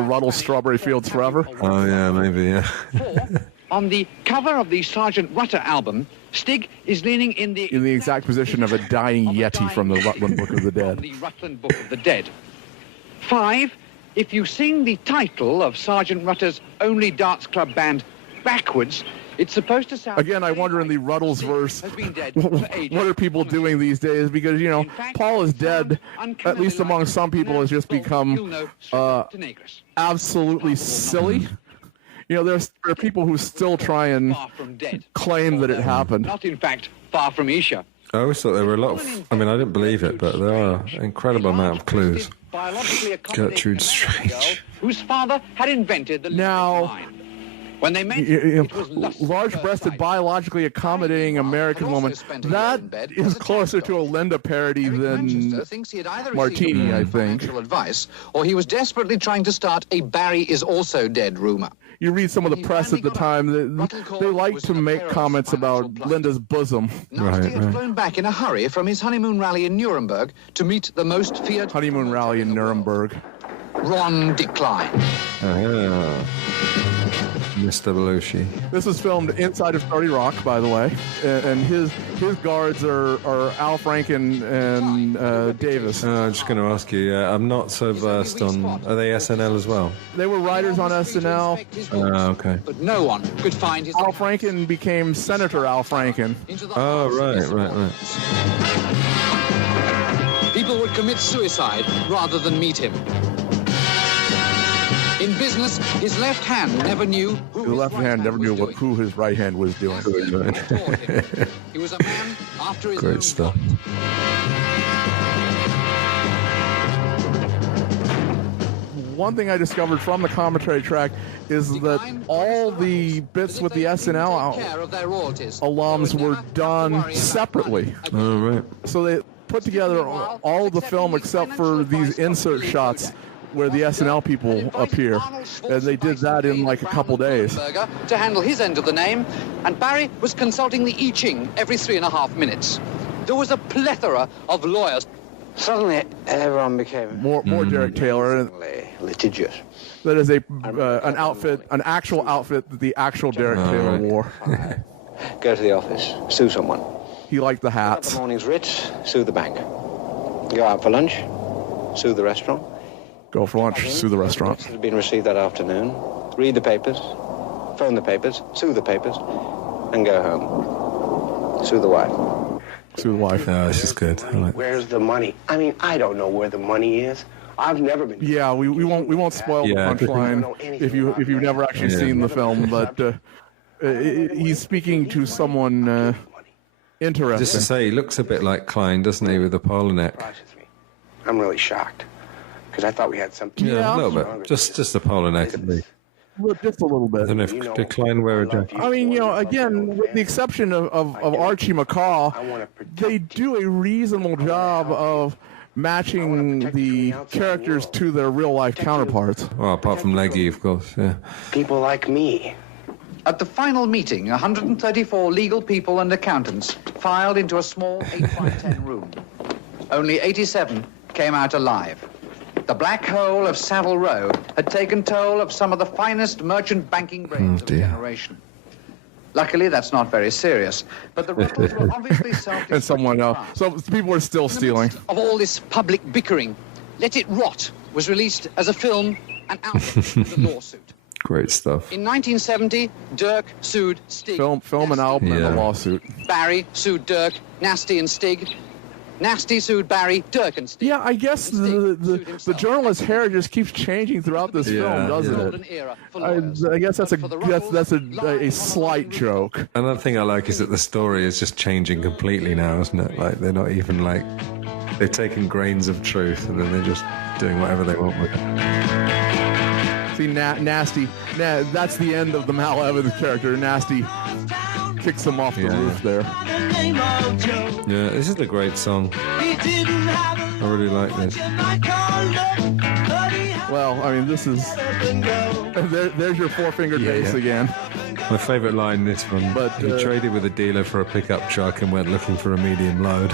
Rutles Strawberry Fields Forever. Oh, yeah, maybe, yeah. 4. On the cover of the Sergeant Rutter album, Stig is leaning in the exact position of a dying Yeti from the Rutland Book of the Dead. The Rutland Book of the Dead. 5. If you sing the title of Sergeant Rutter's only darts club band backwards, it's supposed to sound... Again, I wonder in the Rutles verse, what are people doing these days? Because, you know, Paul is dead, at least among some people, has just become absolutely silly. You know, there are people who still try and claim that it happened. Not, in fact, far from Isha. I always thought there were a lot of... I mean, I didn't believe it, but there are an incredible amount of clues. Gertrude Strange. Whose father had invented the now, when they met, it was large-breasted, biologically accommodating American woman. That is closer to a Linda parody than Martini, I think. Advice, or he was desperately trying to start a Barry is also dead rumor. You read some of the press at the time, they like to make comments about Linda's bosom. Nasty had flown back in a hurry from his honeymoon rally in Nuremberg to meet the most feared... Honeymoon rally in Nuremberg. Ron Decline. Mr. Belushi. This was filmed inside of 30 Rock, by the way, and his guards are Al Franken and Davis. I'm just going to ask you, I'm not so versed on... Are they SNL as well? They were writers on SNL. Okay. But no one could find his... Al Franken became Senator Al Franken. Oh, right. People would commit suicide rather than meet him. In business, his left hand never knew who who his right hand was doing. He was a man after his Great stuff. One thing I discovered from the commentary track is that all the bits with the SNL alums were done separately. Oh, right. So they put together all of the film except for these insert shots where the SNL people appear, and they did that in like a couple days. To handle his end of the name, and Barry was consulting the I Ching every 3.5 minutes. There was a plethora of lawyers. Suddenly, everyone became more Derek Taylor. Litigious. That is an actual outfit that the actual Derek Taylor wore. Go to the office, sue someone. He liked the hats. The morning's Ritz, sue the bank. Go out for lunch, sue the restaurant. Go for lunch, sue the restaurant. Had been received that afternoon. Read the papers, phone the papers, sue the papers, and go home. Sue the wife. Sue the wife. Oh, this is good. Where's the money? I mean, I don't know where the money is. I've never been. Yeah, we won't spoil the punchline if you've never actually seen the film, but he's speaking to someone interesting. Just to say, he looks a bit like Klein, doesn't he, with the polo neck? I'm really shocked because I thought we had something. Yeah, a little bit. Just a polo neck at least. Just a little bit. I don't know if did Klein wear a jacket. I mean, again, with the exception of Archie McCaw, they do a reasonable job of matching the characters to their real-life counterparts. Well, apart from Leggy, of course, yeah. People like me. At the final meeting, 134 legal people and accountants filed into a small 8x10 room. Only 87 came out alive. The black hole of Savile Row had taken toll of some of the finest merchant banking brains of the generation. Luckily, that's not very serious, but the Rutles were obviously self-destructing. And someone else. So people are still stealing. Of all this public bickering, Let It Rot was released as a film and outlet for the lawsuit. Great stuff. In 1970, Dirk sued Stig. Film and album and the lawsuit. Barry sued Dirk, Nasty and Stig. Nasty sued Barry, Dirk and Stig. Yeah, I guess the journalist's hair just keeps changing throughout this film, doesn't it? I guess that's a slight joke. Another thing I like is that the story is just changing completely now, isn't it? Like they're not even like they've taken grains of truth and then they're just doing whatever they want with it. See, Nasty. That's the end of the Mal Evans character, Nasty. kicks him off the roof there. Yeah, this is a great song. I really like this. Well, I mean, this is... There's your four-fingered bass again. My favourite line, this one. But, he traded with a dealer for a pickup truck and went looking for a medium load.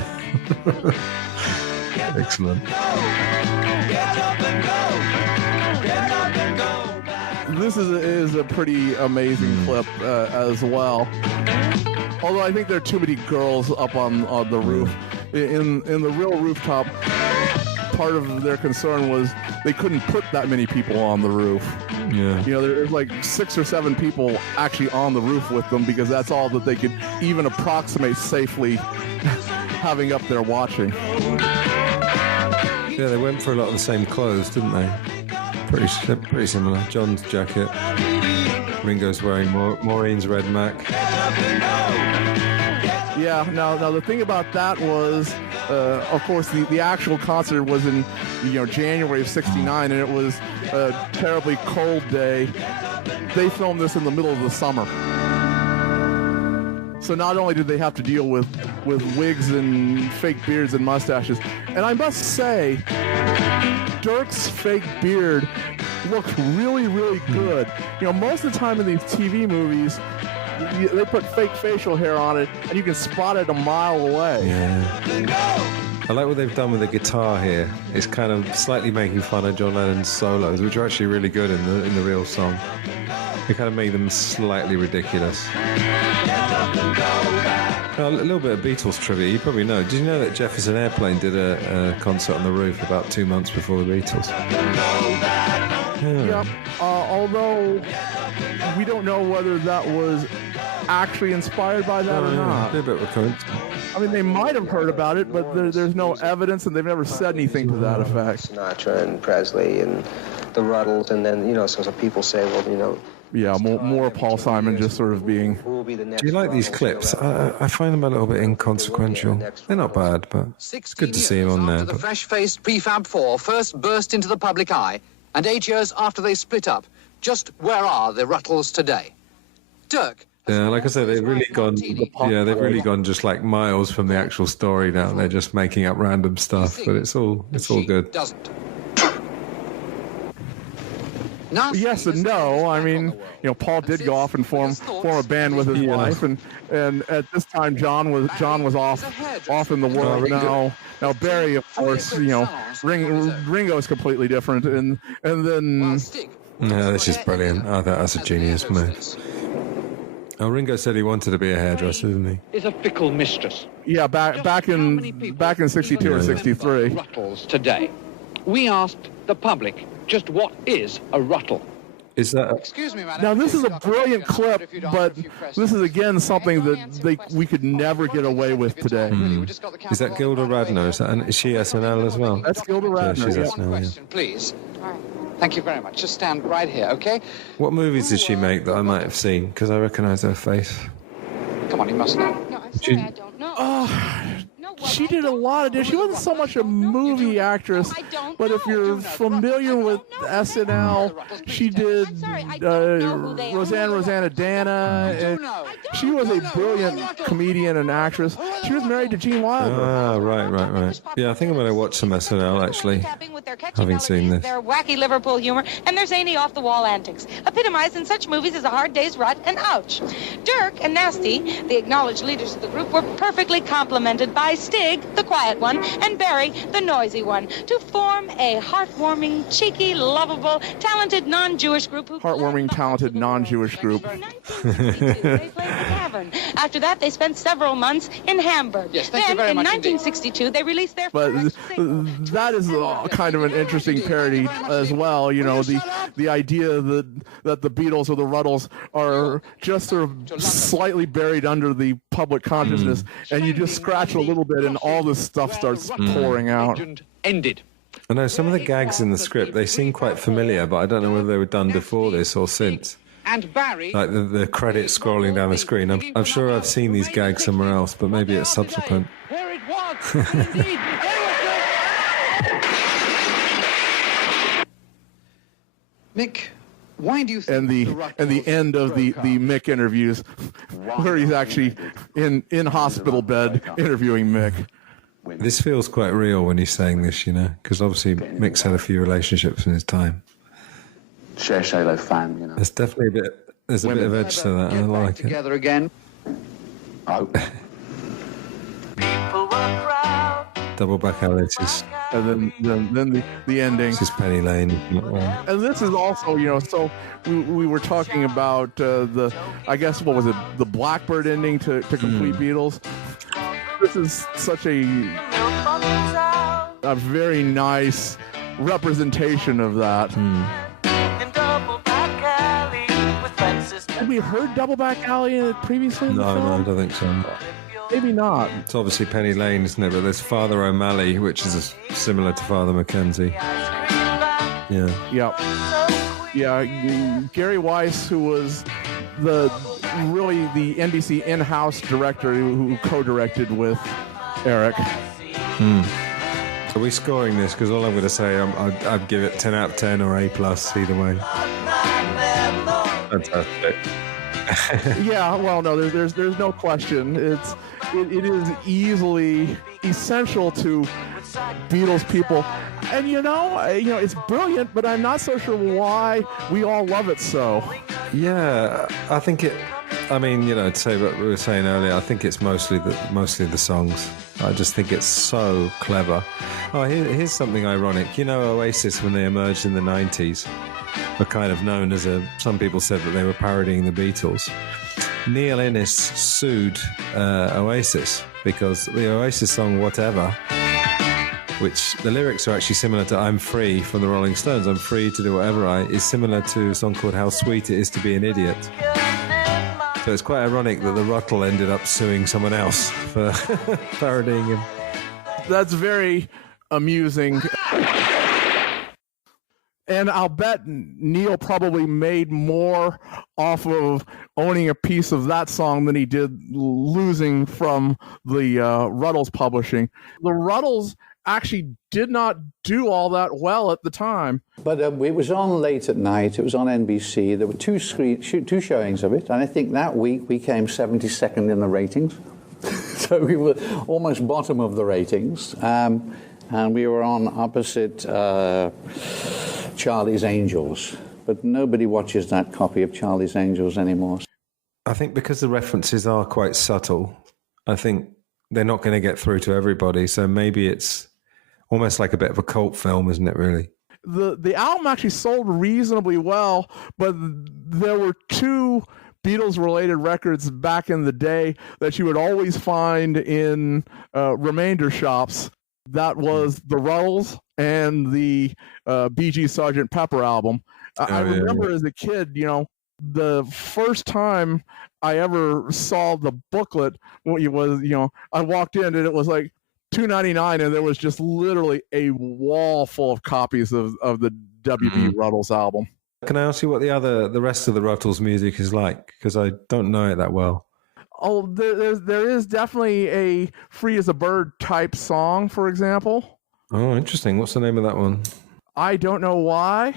Excellent. This is a pretty amazing clip as well. Although I think there are too many girls up on the roof. In the real rooftop, part of their concern was they couldn't put that many people on the roof. Yeah. You know, there's like 6 or 7 people actually on the roof with them because that's all that they could even approximate safely having up there watching. Yeah, they went for a lot of the same clothes, didn't they? Pretty similar. John's jacket. Ringo's wearing Maureen's red Mac. Yeah, now the thing about that was, of course, the actual concert was in, January of '69, and it was a terribly cold day. They filmed this in the middle of the summer. So not only did they have to deal with wigs and fake beards and mustaches, and I must say, Dirk's fake beard looked really, really good. Most of the time in these TV movies, they put fake facial hair on it, and you can spot it a mile away. Yeah. I like what they've done with the guitar here. It's kind of slightly making fun of John Lennon's solos, which are actually really good in the real song. They kind of made them slightly ridiculous. A little bit of Beatles trivia. You probably know. Did you know that Jefferson Airplane did a concert on the roof about 2 months before the Beatles? Yeah. Although we don't know whether that was actually inspired by that or not. A bit of a coincidence. I mean, they might have heard about it, but there's no evidence, and they've never said anything to that effect. Sinatra and Presley and the Rutles, and then, so people say, well, Yeah, more Paul Simon just sort of being... Do you like these clips? I find them a little bit inconsequential. They're not bad, but it's good to see them on there. The fresh-faced Prefab Four first burst into the public eye, and 8 years after they split up, just where are the Rutles today? Dirk... Yeah, like I said, they've really gone. Yeah, they've really gone just like miles from the actual story now. They're just making up random stuff, but it's all good. Yes and no. I mean, Paul did go off and form a band with his wife, and at this time John was off in the world. Now Barry, of course, Ringo is completely different, and then. Yeah, this is brilliant. I thought that's a genius move. Oh, Ringo said he wanted to be a hairdresser, didn't he? Is a fickle mistress. Yeah, back in '62 or '63. Rutles today. We asked the public just what is a Ruttle. Is that? Excuse me, madam. Now this is a brilliant clip, but this is again something that we could never get away with today. Is that Gilda Radner? Is she SNL as well? That's Gilda Radner. Yeah, she's yeah. SNL, Question, please. All right. Thank you very much. Just stand right here, okay? What movies did she make that I might have seen? Because I recognise her face. Come on, you must know. No, I'm sorry, I don't know. She did a lot of. She wasn't so much a movie actress, but if you're familiar with SNL, she did Rosanna Dana. And she was a brilliant comedian and actress. She was married to Gene Wilder. Ah, right. Yeah, I think I'm going to watch some SNL actually. Having seen this. Their wacky Liverpool humor and their zany off-the-wall antics, epitomized in such movies as A Hard Day's Rut and Ouch. Dirk and Nasty, the acknowledged leaders of the group, were perfectly complemented by Stig, the quiet one, and Barry, the noisy one, to form a heartwarming, cheeky, lovable, talented non-Jewish group. Heartwarming, talented non-Jewish group. They played the Tavern. After that, they spent several months in Hamburg. Yes, thank you very much. In 1962, they released their But first that is kind of an interesting parody as well. The idea that the Beatles or the Rutles are just sort of slightly buried under the public consciousness, and you just scratch a little bit, and all this stuff starts pouring out. Ended. I know some of the gags in the script, they seem quite familiar, but I don't know whether they were done before this or since. And Barry, like the credits scrolling down the screen. I'm sure I've seen these gags somewhere else, but maybe it's subsequent. There it was. Indeed. Mick, why do you think and the end of the Mick interviews, where he's actually in hospital bed interviewing Mick. This feels quite real when he's saying this, because obviously Mick's had a few relationships in his time. Shalo fan, There's definitely there's a bit of edge to that, and I like it. Together again. Oh. Double back alleys, and then the ending. This is Penny Lane. And this is also, so we were talking about I guess, what was it, the Blackbird ending to Complete Beatles. This is such a very nice representation of that. Have we heard Double Back Alley previously? No, I don't think so. Maybe not. It's obviously Penny Lane, isn't it? But there's Father O'Malley, which is similar to Father Mackenzie. Yeah. Gary Weis, who was the NBC in-house director who co-directed with Eric. Are we scoring this? Because all I'm going to say, I'd give it 10 out of 10 or A+, either way. Fantastic. Yeah, well, no, there's no question. It is easily essential to Beatles people, and it's brilliant. But I'm not so sure why we all love it so. Yeah, I think it. I mean, to say what we were saying earlier, I think it's mostly the songs. I just think it's so clever. Oh, here's something ironic. Oasis, when they emerged in the 90s, were kind of known as some people said that they were parodying the Beatles. Neil Innes sued Oasis because the Oasis song Whatever, which the lyrics are actually similar to I'm Free from the Rolling Stones, I'm free to do whatever is similar to a song called How Sweet It Is to Be an Idiot. So it's quite ironic that the Rutles ended up suing someone else for parodying him. That's very amusing. And I'll bet Neil probably made more off of owning a piece of that song than he did losing from the Rutles publishing. The Rutles actually did not do all that well at the time. But it was on late at night. It was on NBC. There were two showings of it. And I think that week we came 72nd in the ratings. So we were almost bottom of the ratings. And we were on opposite Charlie's Angels, but nobody watches that copy of Charlie's Angels anymore. I think because the references are quite subtle, I think they're not going to get through to everybody, so maybe it's almost like a bit of a cult film, isn't it, really? The album actually sold reasonably well, but there were two Beatles-related records back in the day that you would always find in remainder shops. That was the Rutles and the Bee Gees Sgt. Pepper album. I remember as a kid, the first time I ever saw the booklet, it was, I walked in and it was like $2.99, and there was just literally a wall full of copies of the W.B. Rutles album. Can I ask you what the rest of the Rutles music is like? Because I don't know it that well. Oh, there is definitely a Free as a Bird type song, for example. Oh, interesting. What's the name of that one? I don't know why.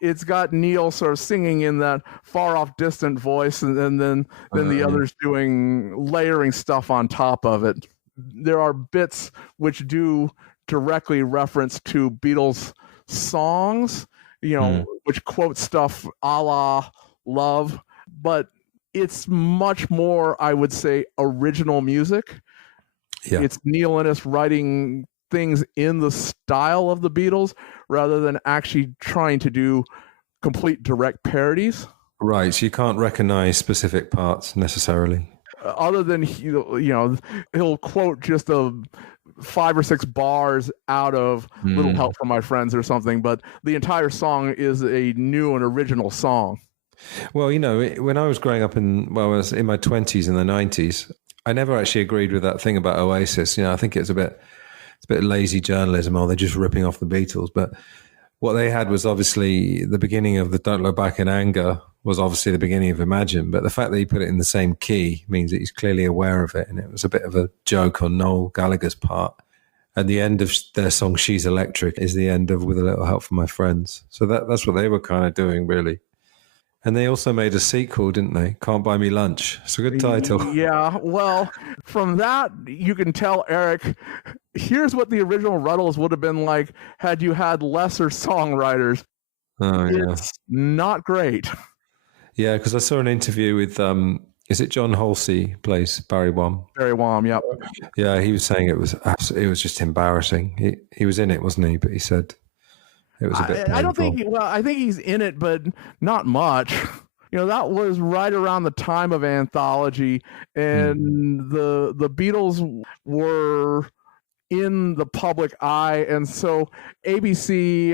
It's got Neil sort of singing in that far-off distant voice, and then the others layering stuff on top of it. There are bits which do directly reference to Beatles songs, which quote stuff a la Love, but it's much more, I would say, original music. Yeah. It's Neil Innes writing things in the style of the Beatles rather than actually trying to do complete direct parodies. Right, so you can't recognize specific parts necessarily. Other than, he'll quote just 5 or 6 bars out of Little Help from My Friends or something, but the entire song is a new and original song. Well, when I was growing up I was in my 20s in the 90s, I never actually agreed with that thing about Oasis. I think it's a bit lazy journalism, or they're just ripping off the Beatles. But what they had was obviously the beginning of the Don't Look Back in Anger was obviously the beginning of Imagine. But the fact that he put it in the same key means that he's clearly aware of it. And it was a bit of a joke on Noel Gallagher's part. And the end of their song, She's Electric, is the end of With a Little Help from My Friends. So that's what they were kind of doing, really. And they also made a sequel, didn't they? Can't Buy Me Lunch. It's a good title. Yeah, well, from that, you can tell, Eric, here's what the original Rutles would have been like had you had lesser songwriters. Oh, yeah. It's not great. Yeah, because I saw an interview with, is it John Halsey plays Barry Wham? Barry Wham, yeah. Yeah, he was saying it was just embarrassing. He was in it, wasn't he? But he said it was a bit painful. I don't think, I think he's in it, but not much. That was right around the time of Anthology, and the Beatles were in the public eye, and so ABC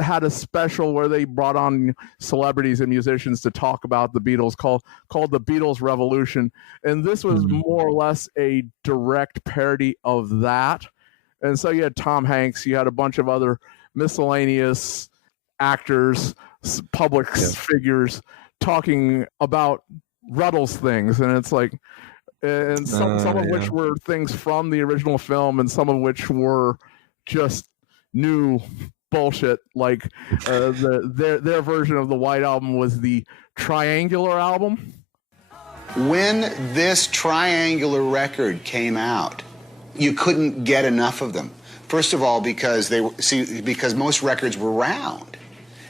had a special where they brought on celebrities and musicians to talk about the Beatles called The Beatles Revolution, and this was more or less a direct parody of that. And so you had Tom Hanks, you had a bunch of other miscellaneous actors, public figures talking about Rutles things, and it's like, and some of which were things from the original film, and some of which were just new bullshit. Like their version of the White Album was the Triangular Album. When this Triangular record came out, you couldn't get enough of them. First of all, because because most records were round.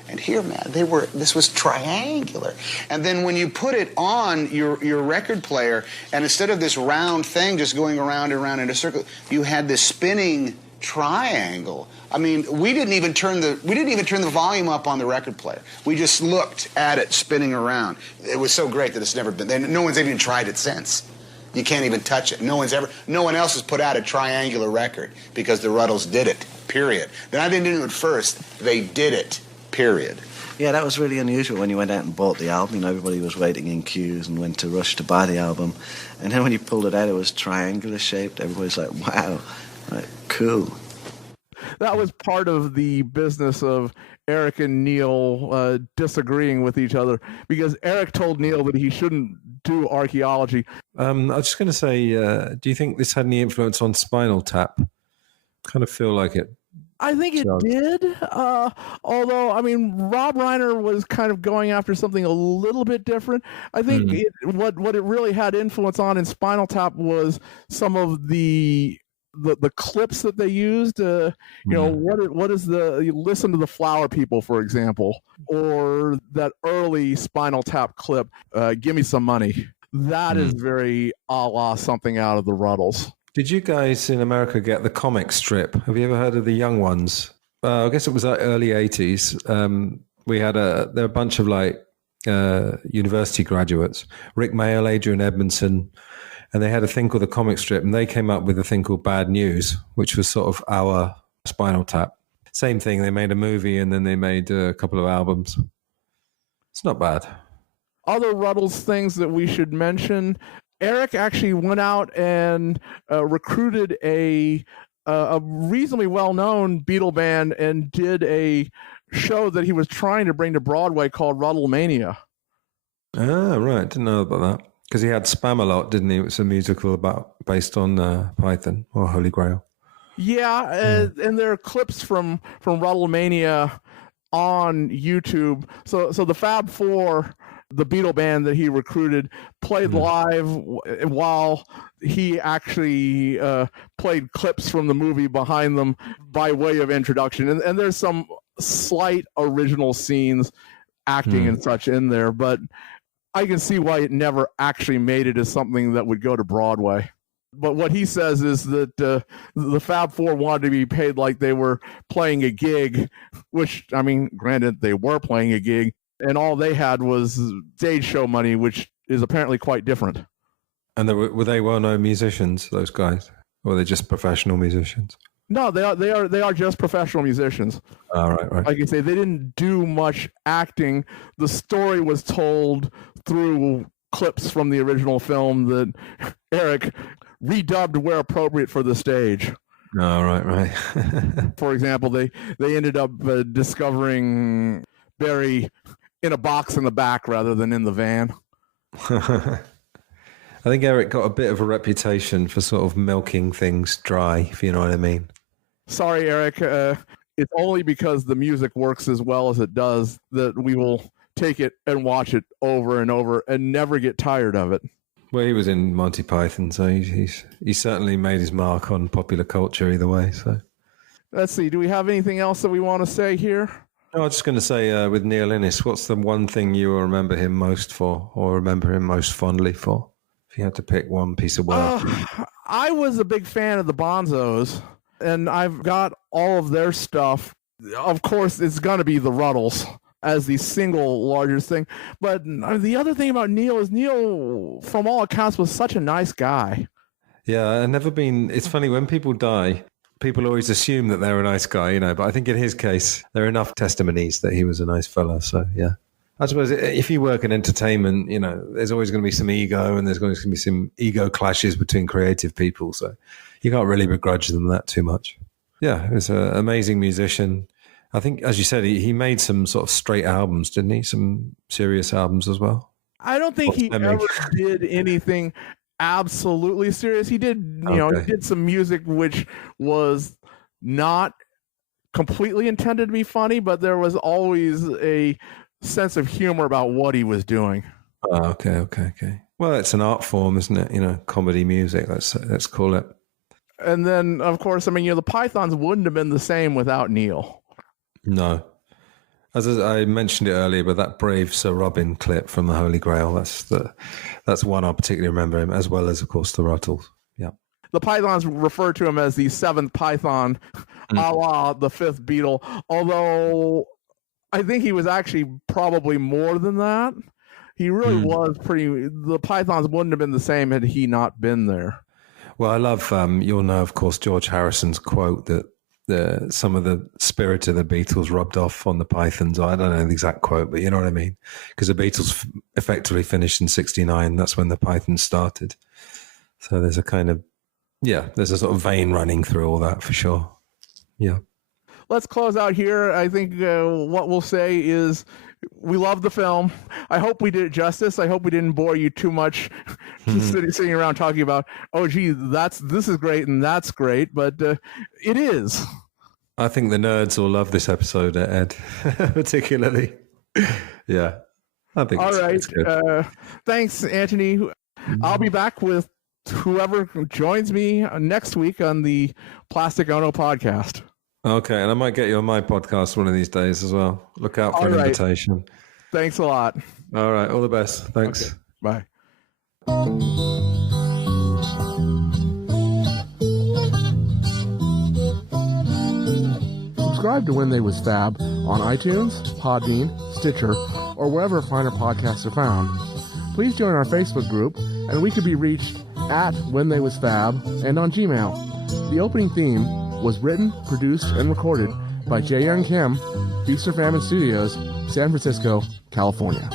And here, man, this was triangular. And then when you put it on your record player, and instead of this round thing just going around and around in a circle, you had this spinning triangle. I mean, we didn't even turn the volume up on the record player. We just looked at it spinning around. It was so great that it's never been. No one's even tried it since. You can't even touch it. No one else has put out a triangular record because the Rutles did it. Period. Then I didn't do it first. They did it. Period. Yeah, that was really unusual when you went out and bought the album. Everybody was waiting in queues and went to rush to buy the album. And then when you pulled it out, it was triangular shaped. Everybody's like, wow, like, cool. That was part of the business of Eric and Neil disagreeing with each other, because Eric told Neil that he shouldn't do archaeology. I was just going to say, do you think this had any influence on Spinal Tap? Kind of feel like it. I think it did, although, I mean, Rob Reiner was kind of going after something a little bit different. I think what it really had influence on in Spinal Tap was some of the clips that they used. What is you listen to the Flower People, for example, or that early Spinal Tap clip, Give Me Some Money. That is very a la something out of the Rutles. Did you guys in America get the comic strip? Have you ever heard of the Young Ones? I guess it was early 80s. We had there were a bunch of university graduates, Rick Mayall, Adrian Edmondson, and they had a thing called the comic strip, and they came up with a thing called Bad News, which was sort of our Spinal Tap. Same thing, they made a movie and then they made a couple of albums. It's not bad. Other Rutles things that we should mention, Eric actually went out and recruited a reasonably well-known Beatle band and did a show that he was trying to bring to Broadway called Rutlemania. Ah, right. Didn't know about that. Because he had Spam-A-Lot, didn't he? It was a musical based on Python or Holy Grail. Yeah, and there are clips from Rutlemania on YouTube. So the Fab Four, the Beatle band that he recruited, played live while he actually played clips from the movie behind them by way of introduction. And there's some slight original scenes, acting and such in there, but I can see why it never actually made it as something that would go to Broadway. But what he says is that the Fab Four wanted to be paid like they were playing a gig, which, I mean, granted, they were playing a gig, and all they had was stage show money, which is apparently quite different. And were they well-known musicians, those guys? Or were they just professional musicians? No, they are just professional musicians. Oh, right. Like I say, they didn't do much acting. The story was told through clips from the original film that Eric redubbed where appropriate for the stage. Oh, right. For example, they ended up discovering Barry in a box in the back rather than in the van. I think Eric got a bit of a reputation for sort of milking things dry, if you know what I mean. Sorry, Eric. It's only because the music works as well as it does that we will take it and watch it over and over and never get tired of it. Well, he was in Monty Python, so he certainly made his mark on popular culture either way. So, let's see. Do we have anything else that we want to say here? No, I was just going to say with Neil Innes, what's the one thing you remember him most for, or remember him most fondly for? If you had to pick one piece of work. I was a big fan of the Bonzos, and I've got all of their stuff. Of course, it's going to be the Rutles as the single largest thing. But the other thing about Neil is Neil, from all accounts, was such a nice guy. Yeah, I've never been... It's funny, when people die, people always assume that they're a nice guy, but I think in his case, there are enough testimonies that he was a nice fella, so yeah. I suppose if you work in entertainment, there's always going to be some ego, and there's going to be some ego clashes between creative people, so you can't really begrudge them that too much. Yeah, he was an amazing musician. I think, as you said, he made some sort of straight albums, didn't he? Some serious albums as well. I don't think he ever did anything absolutely serious. He did, he did some music which was not completely intended to be funny, but there was always a sense of humor about what he was doing. Oh, okay. Well, it's an art form, isn't it? Comedy music, let's call it. And then, of course, the Pythons wouldn't have been the same without Neil. No. As I mentioned it earlier, but that Brave Sir Robin clip from the Holy Grail, that's one I particularly remember him, as well as, of course, the Rutles. Yeah. The Pythons refer to him as the seventh Python, a la the fifth Beatle, although I think he was actually probably more than that. He really was the Pythons wouldn't have been the same had he not been there. Well, I love, you'll know, of course, George Harrison's quote that some of the spirit of the Beatles rubbed off on the Pythons. I don't know the exact quote, but you know what I mean? Because the Beatles effectively finished in 1969. That's when the Pythons started. So there's a kind of, there's a sort of vein running through all that for sure. Yeah. Let's close out here. I think what we'll say is we love the film. I hope we did it justice. I hope we didn't bore you too much sitting around talking about, this is great and that's great, but it is. I think the nerds will love this episode, Ed, particularly. Yeah. I think it's good. Thanks, Antony. I'll be back with whoever joins me next week on the Plastic Ono podcast. Okay, and I might get you on my podcast one of these days as well. Look out for an invitation. Thanks a lot. All right, all the best. Thanks. Okay. Bye. Subscribe to When They Was Fab on iTunes, Podbean, Stitcher, or wherever finer podcasts are found. Please join our Facebook group, and we could be reached at When They Was Fab and on Gmail. The opening theme was written, produced, and recorded by Jae Young Kim, Feast or Famine Studios, San Francisco, California.